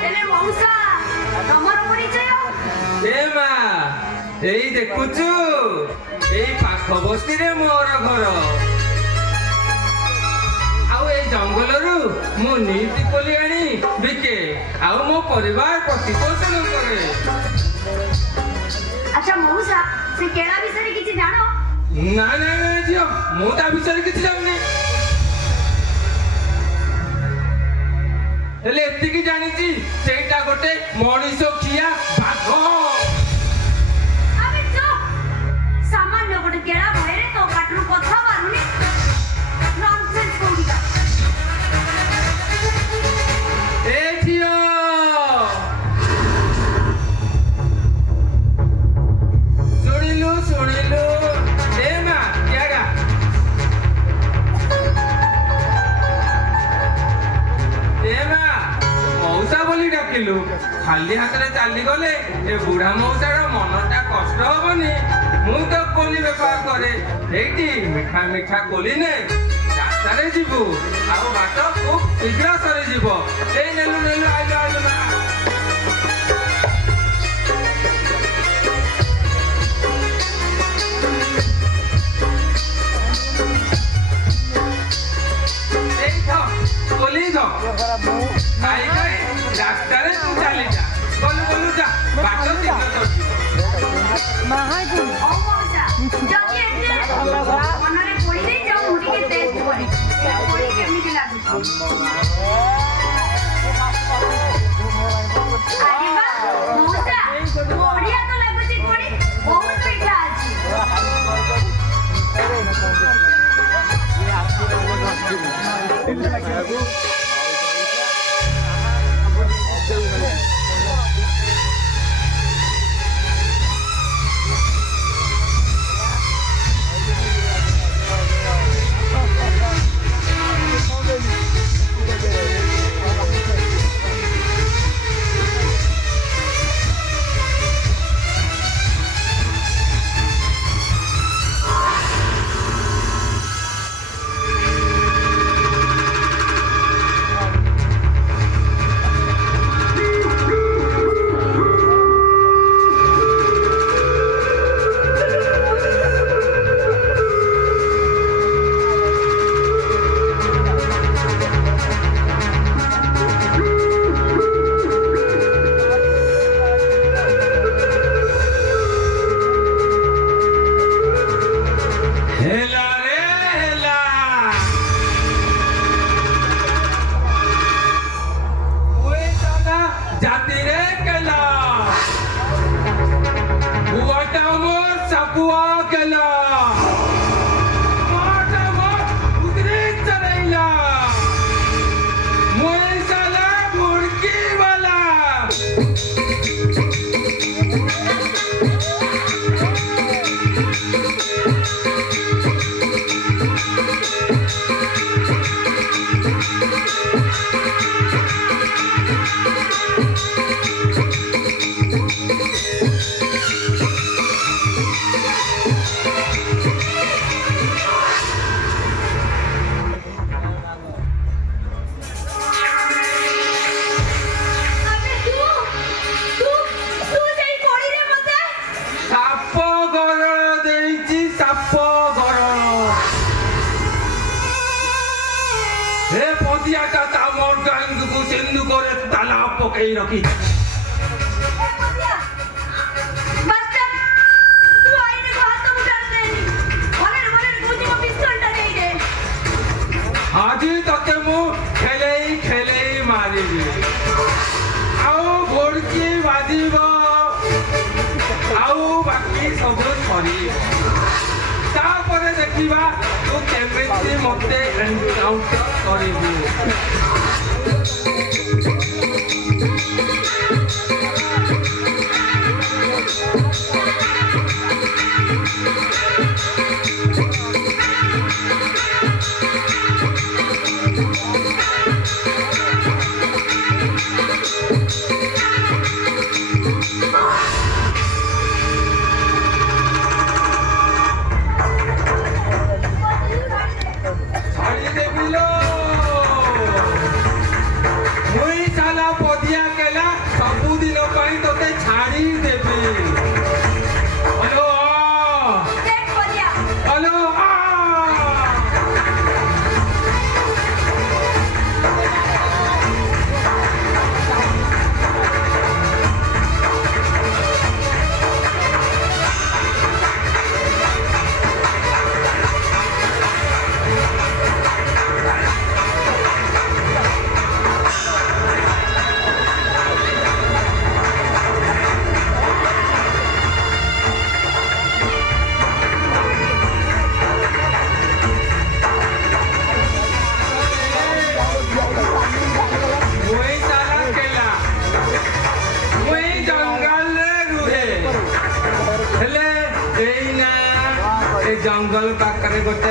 ହେଲେ ମଉସା ତମର ପରିଚୟ ଏ ମା ଏଇ ଦେଖୁଛୁ ଏଇ ପାଖ ବସ୍ତିରେ ମୋର ଘର ଆଉ ଏଇ ମୁଁ ନିତି କୋଲି ଆଣି ବିକେ ଆଉ ମୋ ପରିବାର ପ୍ରତିପୋଷଣ କରେ। ଆଚ୍ଛା ମଉସା ସେ କେଳା ବିଷୟରେ କିଛି ଜାଣ? ନା ନା ନା ଝିଅ ମୁଁ ତା ବିଷୟରେ କିଛି ଜାଣିନି। ହେଲେ ଏତିକି ଜାଣିଛି ସେଇଟା ଗୋଟେ ମଣିଷ ଖିଆ ବାଘ। ଆବେ ଚୁପ୍! ସାମାନ୍ୟ ଗୋଟେ କେଳା ଭୟରେ ତୋ ପାଟିରୁ କଥା ବାହାରୁନି। ନନ୍ସେନ୍ସ କହୁଛିଟା। ଏ ଝିଅ ଶୁଣିଲୁ ଏ ମା ଜାଗା ଏ ମା ମଉସା ବୋଲି ଡାକିଲୁ ଖାଲି ହାତରେ ଚାଲିଗଲେ ଏ ବୁଢା ମଉସାର ମନଟା କଷ୍ଟ ହବନି। ମୁଁ ତ କୋଲି ବେପାର କରେ ଏଇଠି ମିଠା ମିଠା କୋଲି ନେ ରାସ୍ତାରେ ଯିବୁ ଆଉ ବାଟ ଖୁବ ଶୀଘ୍ର ସରିଯିବ। ଏଇ ନେଲୁ ଆଇଲୁ ମା। ଖାଇ ଖାଇ ରାସ୍ତାରେ ତୁ ଚାଲିଯା ଗଲୁ ଯା ବାଟ ଶୀଘ୍ର ସରିଯିବ। ହଉ ମଉସା ଯଦି ଏତେ ମନରେ ପୋଡ଼ି ଦେଇ ଯାଉ ମୁଁ ଟିକେ ଟେଷ୍ଟ କରେ ସେ କୋଳି କେମିତି ଲାଗୁଛି। ଆରେ ବା ମଉସା ବଢିଆ ତ ଲାଗୁଛି କୋଳି ବହୁତ ମିଠା ଅଛି। ପକେଇ ରଖି ଆଜି ତତେ ମୁଁ ଖେଲେଇ ମାରିବି ଆଉ ଘୋଡକି ବାଜିବ ଆଉ ବାକି ସବୁ ସରିବ। ତାପରେ ଦେଖିବା ତୁ କେମିତି ମତେ ଏନକାଉଣ୍ଟର କରିବୁ।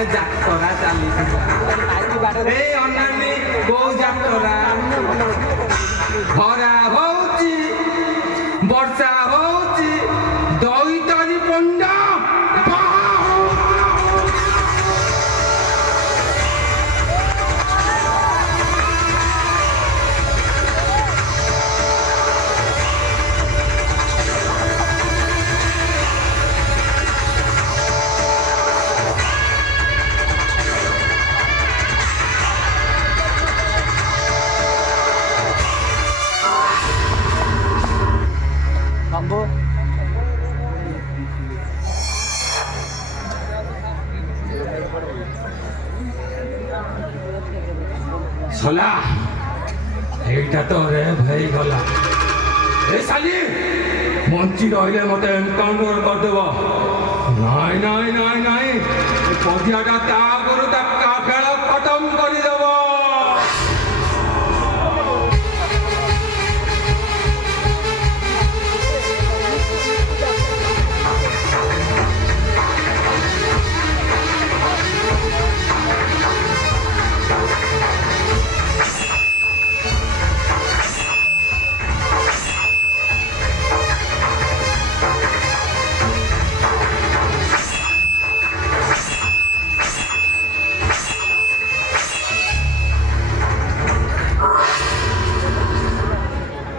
ଗୋଟେ ଯାତ୍ରା ଚାଲିଥିଲା ଏ ଅନାନୀ କୋଉ ଯାତ୍ରା ଖରା ହଉଛି ବର୍ଷା ହଉଛି ଦଇତାରି ପଣ୍ଡା ସଲା ଏଇଟା ତ ରେପ୍ ହେଇଗଲା ଏ ଶାଲି ବଞ୍ଚି ରହିଲେ ମତେ ଏନକାଉଣ୍ଟର କରିଦେବ ନାଇଁ ନାଇଁ ନାଇଁ ନାଇଁ ଏ ପଦିଆଟା ତା ଆଗରୁ ତା ଖେଳ ଖତମ କରିଦେବ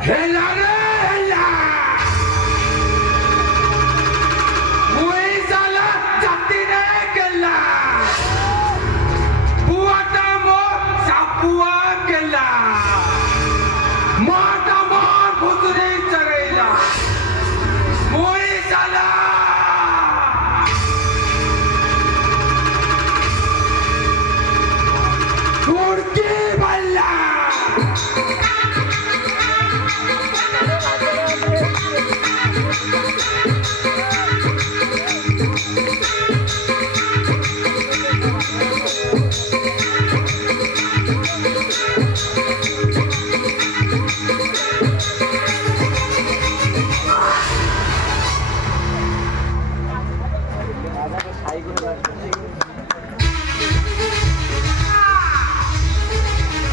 Hela re hela Mui sala jatine kela Buata mo sapua kela Mata mo buturi charaila Mui sala Turki balla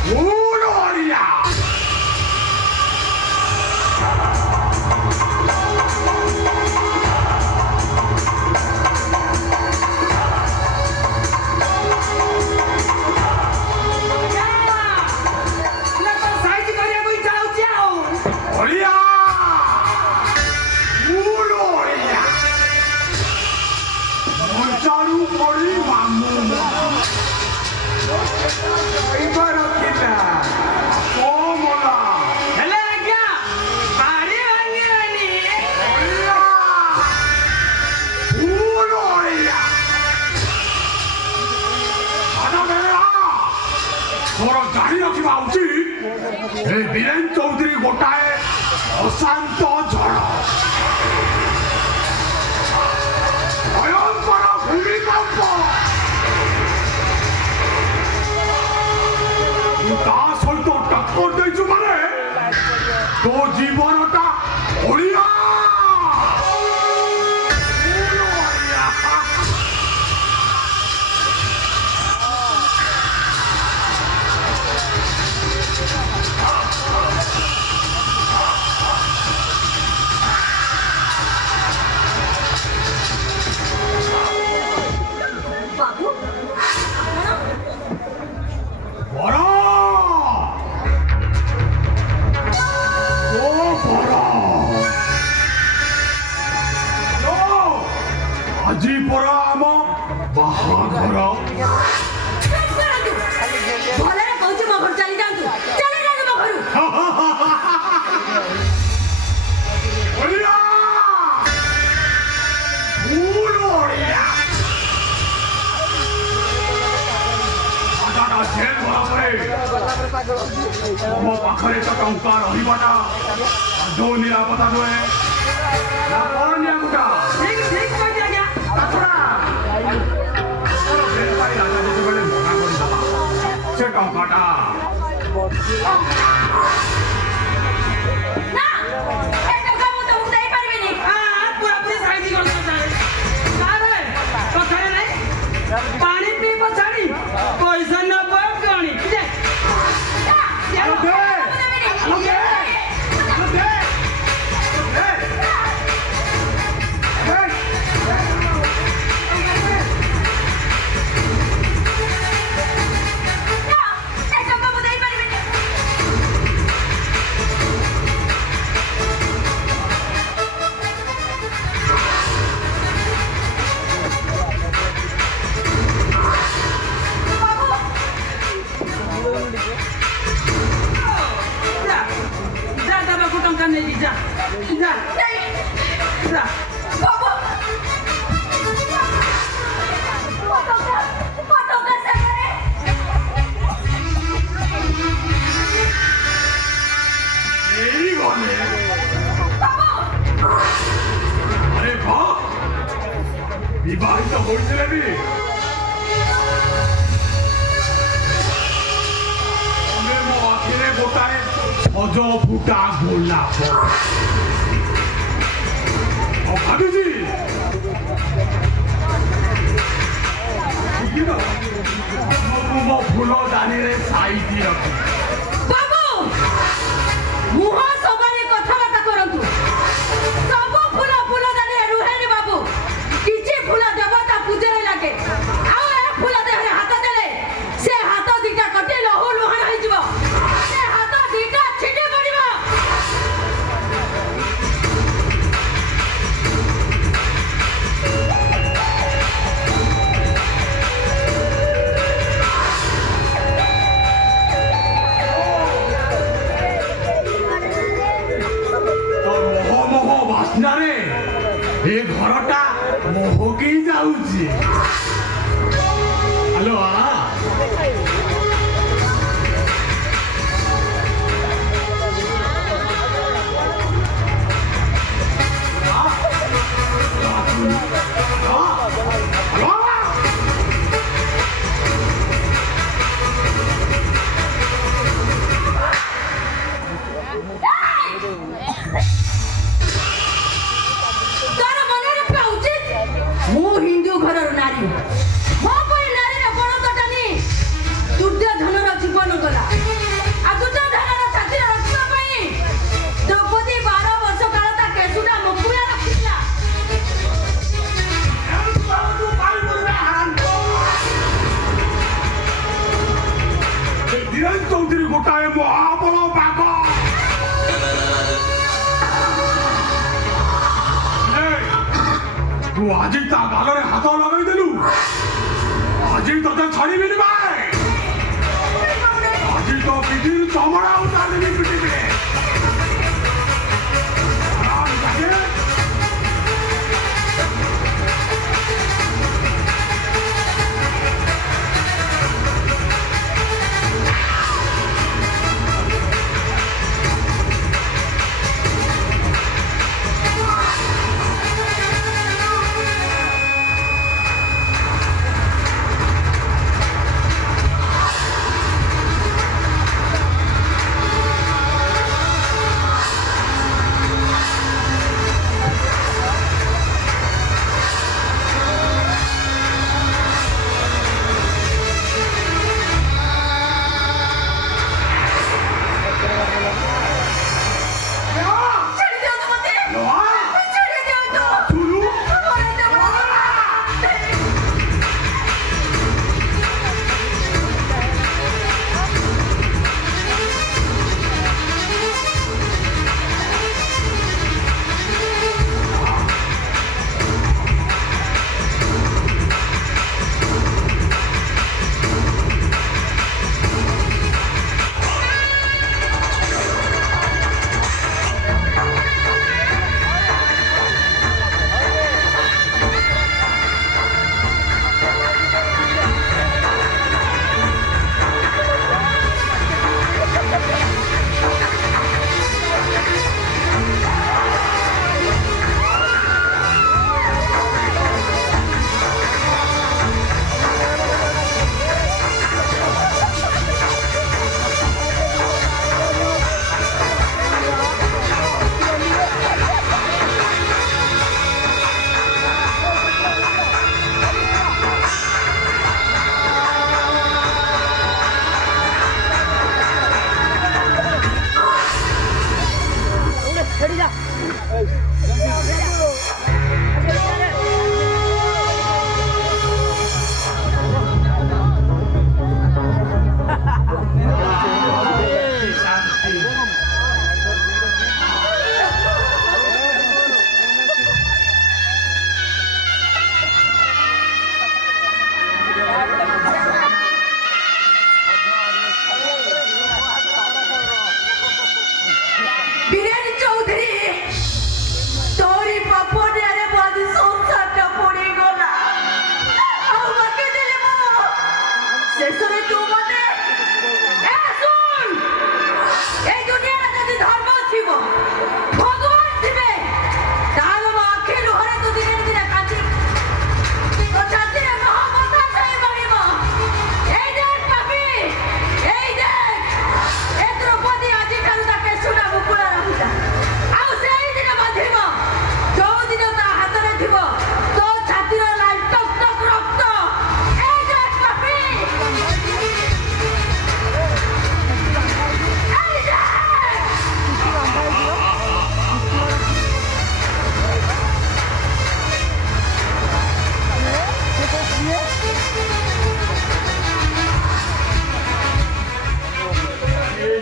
Gloria! Gloria! Gloria! Montaru pori mamu. Ibara kita. Komola. ହେଲେ ଆଜ୍ଞା ବାଡ଼ି ଭାଙ୍ଗିଲାନି Gloria! ଆଦାବେଳା ମୋର ଜାଣି ରଖିବା ଉଚିତ ଏ ବୀରେନ ଚୌଧୁରୀ ଗୋଟାଏ ଅଶାନ୍ତ ଝଡ଼ ଭୟଙ୍କର ଭୂମିକମ୍ପ ତୁ ତା ସହିତ ଟକ୍କର ଦେଇଛୁ ମାନେ ତୋ ଜୀବନଟା ଓଡ଼ିଆ ବାବୁ ବଡ଼ ଓ ବଡ଼ ଆଜି ପରା ଆମ ବାହାଘର ଭଲରେ କହୁଛି ମୋ ଘରୁ ଚାଲି ଯାଆନ୍ତୁ ଚାଲି ଯାଆନ୍ତୁ ମୋ ଘରୁ ଓଡ଼ିଆ ଭୁଲ ଓଡ଼ିଆ ଆଦାଟା ଜେଲ ଗଲା ପରେ ମୋ ପାଖରେ ତ ଟଙ୍କା ରହିବ ନା ଯୋଉ ନିରାପତ୍ତା ନୁହେଁ ନା କ'ଣ ନିଆଗୁଟା ଠିକ ଠିକ କହିଛି ଆଜ୍ଞା ବେପାରୀ ରାଜା ଯେତେବେଳେ ମନା କରିଦେଲା ସେ ଟଙ୍କାଟା ନା ଏ ଟଙ୍କା ମୁଁ ତମକୁ ଦେଇପାରିବିନି ପୁରାପୁରି ସାଇଜି କରିଦେବ କଥାରେ ନାହିଁ ପାଣି ପିଇ ନେଇକି ଯା ଯା ଯା ବାବୁ ପଟକା ସାଙ୍ଗରେ এই গলে আরে বাহ বিবাহিত হয়েছিলে বি তবে ମୋ ଆଖିରେ ଗୋଟାଏ ସଜ ଫୁଟା ଗୋଲାପ ଆଉ ଭାବିଛି ମୋ ଫୁଲ ଦାନିରେ ସାଇତି ରଖି ବାବୁ ମୁହଁ ସବାରେ କଥାବାର୍ତ୍ତା କରନ୍ତୁ ସବୁ ଫୁଲ ଫୁଲଦାନୀ ରୁହେନି ବାବୁ କିଛି ଫୁଲ ଦେବତା ପୂଜାରେ ଲାଗେ ଆଉ ଏ ଫୁଲ ଦେହରେ ହାତ ଦେଲେ ସେ ହାତ ଦିଟା କଟି ଲହୁ ଲୁହାଣ ହେଇଯିବ ସେ ହାତ ଦିଟା ଛିଟି ପଡ଼ିବ মোহ মোহ বাসনারে এ ঘরটা মোহকেই যাଉଛି হ্যালো ତୋର ମନେ ରଖିବା ଉଚିତ ମୁଁ ହିନ୍ଦୁ ଘରର ନାରୀ ମୋ ପାଇଁ ନାରୀର ବଳଦଟାନି ଦୁର୍ଯ୍ୟୋଧନର ଜୀବନ ଗଲା ଆଉ ଦୁର୍ଯ୍ୟୋଧନର ଛାତିରେ ରଖିବା ପାଇଁ ଦ୍ରୌପଦୀ 12 ବର୍ଷ କାଳ ତା କେଶୁଟା ମୁକୁଳା ରଖିଥିଲା ଧୀରେନ୍ଦ୍ର ଚୌଧୁରୀ ଗୋଟାଏ ମହାବଳ ବାଘ ତୁ ଆଜି ତା ଗାଲରେ ହାତ ଲଗାଇଦେଲୁ ଆଜି ତତେ ଛାଡ଼ିବିନି ଭାଇ ଆଜି ତ ପିଠିରୁ ଚମଡ଼ା ଉତାରିବି ପିଟିବି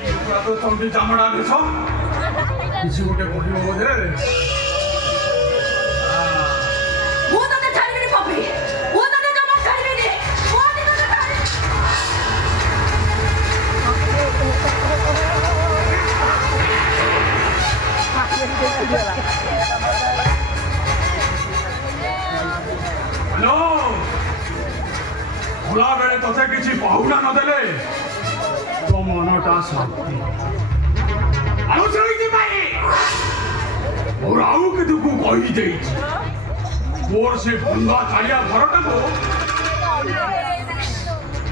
ପୁରା ତ ଚଣ୍ଡୀ ଚାମଡ଼ା ଦେଶ କିଛି ଗୋଟେ କହିବ ବୋଧେ ମୁଁ ତତେ ଛାଡ଼ିବିନି ପପି, ମୁଁ ତତେ ଜମା ଛାଡ଼ିବିନି, ମୁଁ ଆଜି ତତେ ଛାଡ଼ିବିନି। ହ୍ୟାଲୋ ଭୋଲା ବେଳେ ତତେ କିଛି ପାହୁଣା ନଦେଲେ ତୋ ମନଟା ଶାନ୍ତି ଆଉ ସେଇଥିପାଇଁ ମୋର ଆଉ କେତୁକୁ କହିଦେଇଛି ମୋର ସେ ଭଙ୍ଗା ଚାଳିଆ ଘରଟାକୁ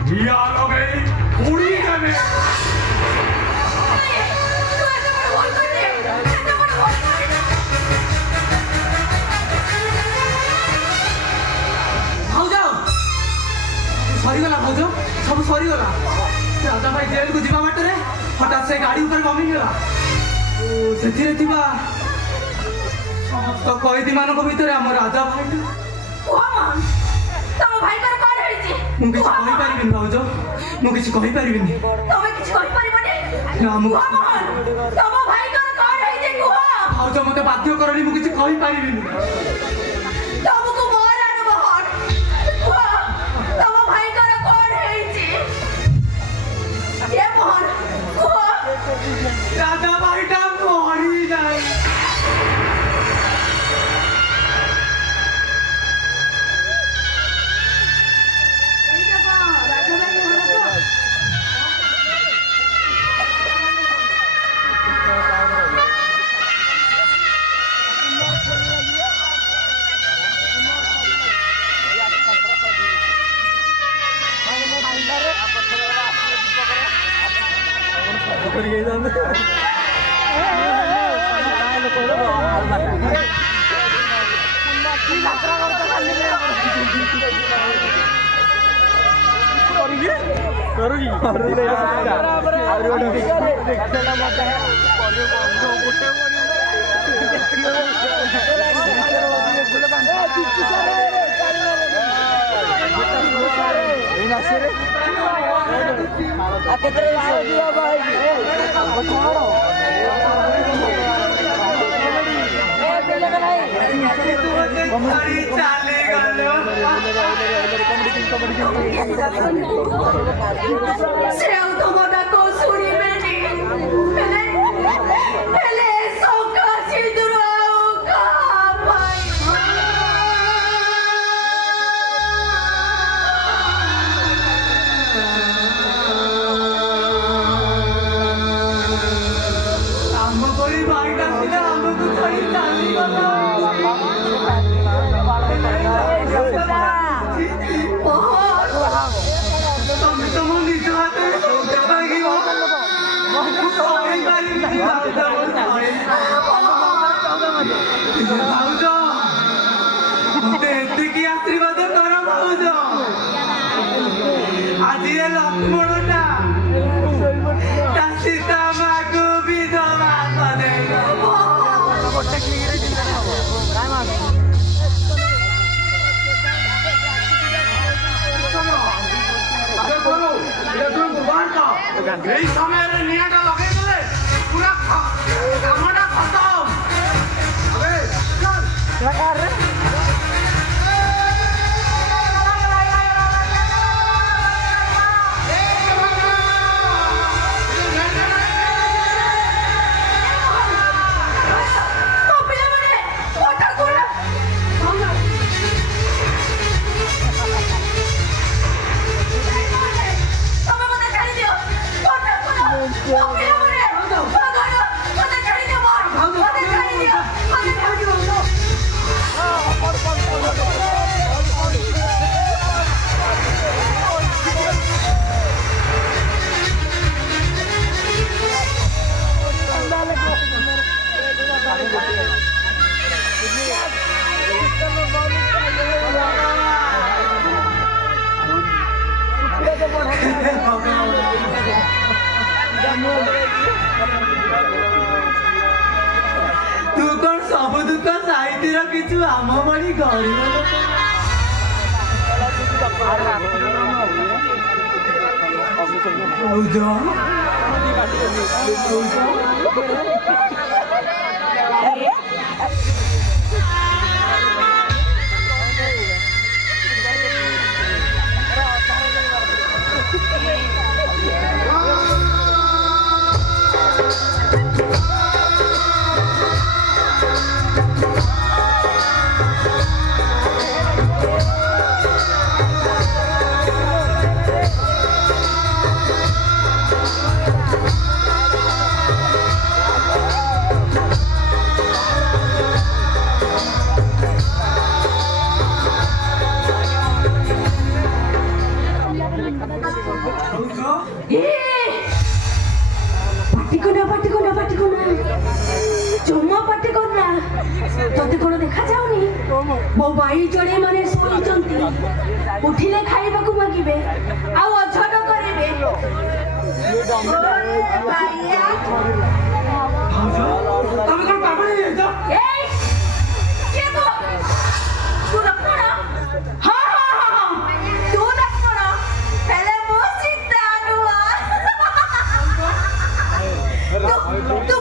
ନିଆଁ ଲଗେଇ ପୋଡ଼ି ଦେବେ। ତୁ ଏତେ ବଡ଼ ଭୁଲ କରିଛୁ, ଏତେ ବଡ଼ ଭୁଲ କରିଛୁ। ଭାଉଜ ସରିଗଲା ଭାଉଜ, ସବୁ ସରିଗଲା। ରାଜା ଭାଇ ଜେଲକୁ ଯିବା ବାଟରେ ହଠାତ୍ ସେ ଗାଡ଼ି ଉପରେ ବମିଂ ହେଲା। ସେଥିରେ ଥିବା ସମସ୍ତ କଏଦୀମାନଙ୍କ ଭିତରେ ଆମ ରାଜା ଭାଇଟା। କୁହ ତମ ଭାଇଙ୍କର କଣ ହେଇଛି? ମୁଁ କିଛି କହିପାରିବିନି ଭାଉଜ, ମୁଁ କିଛି କହିପାରିବିନି। ତମେ କିଛି କହିପାରିବନି? ନା ମୁଁ କୁହ ତମ ଭାଇଙ୍କର କଣ ହେଇଛି କୁହ। ଭାଉଜ ମତେ ବାଧ୍ୟ କରନି, ମୁଁ କିଛି କହିପାରିବିନି। ତମକୁ ମୋର ଅନୁଭବ କୁହ ତମ ଭାଇଙ୍କର କଣ ହେଇଛି? ଏ ମୋହନ କୁହ। ରାଜା ଭାଇଟା ମରିଯାଏ। ଏଇଟା କଣ ରାଜଭାଇ ମୋହନ ତ? ସେ ଆଉ ତମ ଡାକ ଶୁଣିବେନି। ହେଲେ ସକା ସିନ୍ଦୁର ଆଉ କାହା ପାଇଁ? ଆମ ପରି ଭାଇଟା ଥିଲା ଆମକୁ ଛାଡ଼ି ଚାଲିଗଲା। ତମେ ତମ ନିଜ ହାତରେ ସୌଦା ମାଗିବ। ମୁଁ କହିପାରିବିନି ଭାଉଜ, ମତେ ଏତିକି ଆଶୀର୍ବାଦ କର ଭାଉଜ। ଆଜି ଏ ଲକ୍ଷ୍ମଣଟା ତା ସୀତା ମାକୁ ବିଧବା କରିଦେବ। এই সময়ের নিয়াটা লগাই দিলে পুরা কামটা খতম। ତୁ କଣ ସବୁ ଦୁଃଖ ସାହିତ୍ୟ ରଖିଛୁ ଆମ ଭଳି ଗରିବ ଲୋକ? জমা পাটি করনা তোতে কোন দেখা যাওনি ମୋ ଭାଇ ଜଣେ ମାନେ ଶୋଇଛନ୍ତି ଉଠିଲେ ଖାଇବାକୁ ମାଗିବେ ଆଉ ଅଝଟ କରିବେ ବାଇଆ ତମେ କଣ ପାଗଳ ହେଇଯାଇଛ? ଏଇ କିଏ ତୁ ତୁ ଡକ୍ଟର ହଁ ହଁ ହଁ ହଁ ତୁ ଡକ୍ଟର ହେଲେ ମୁଁ ସୀତା ନୁଆ ତୁ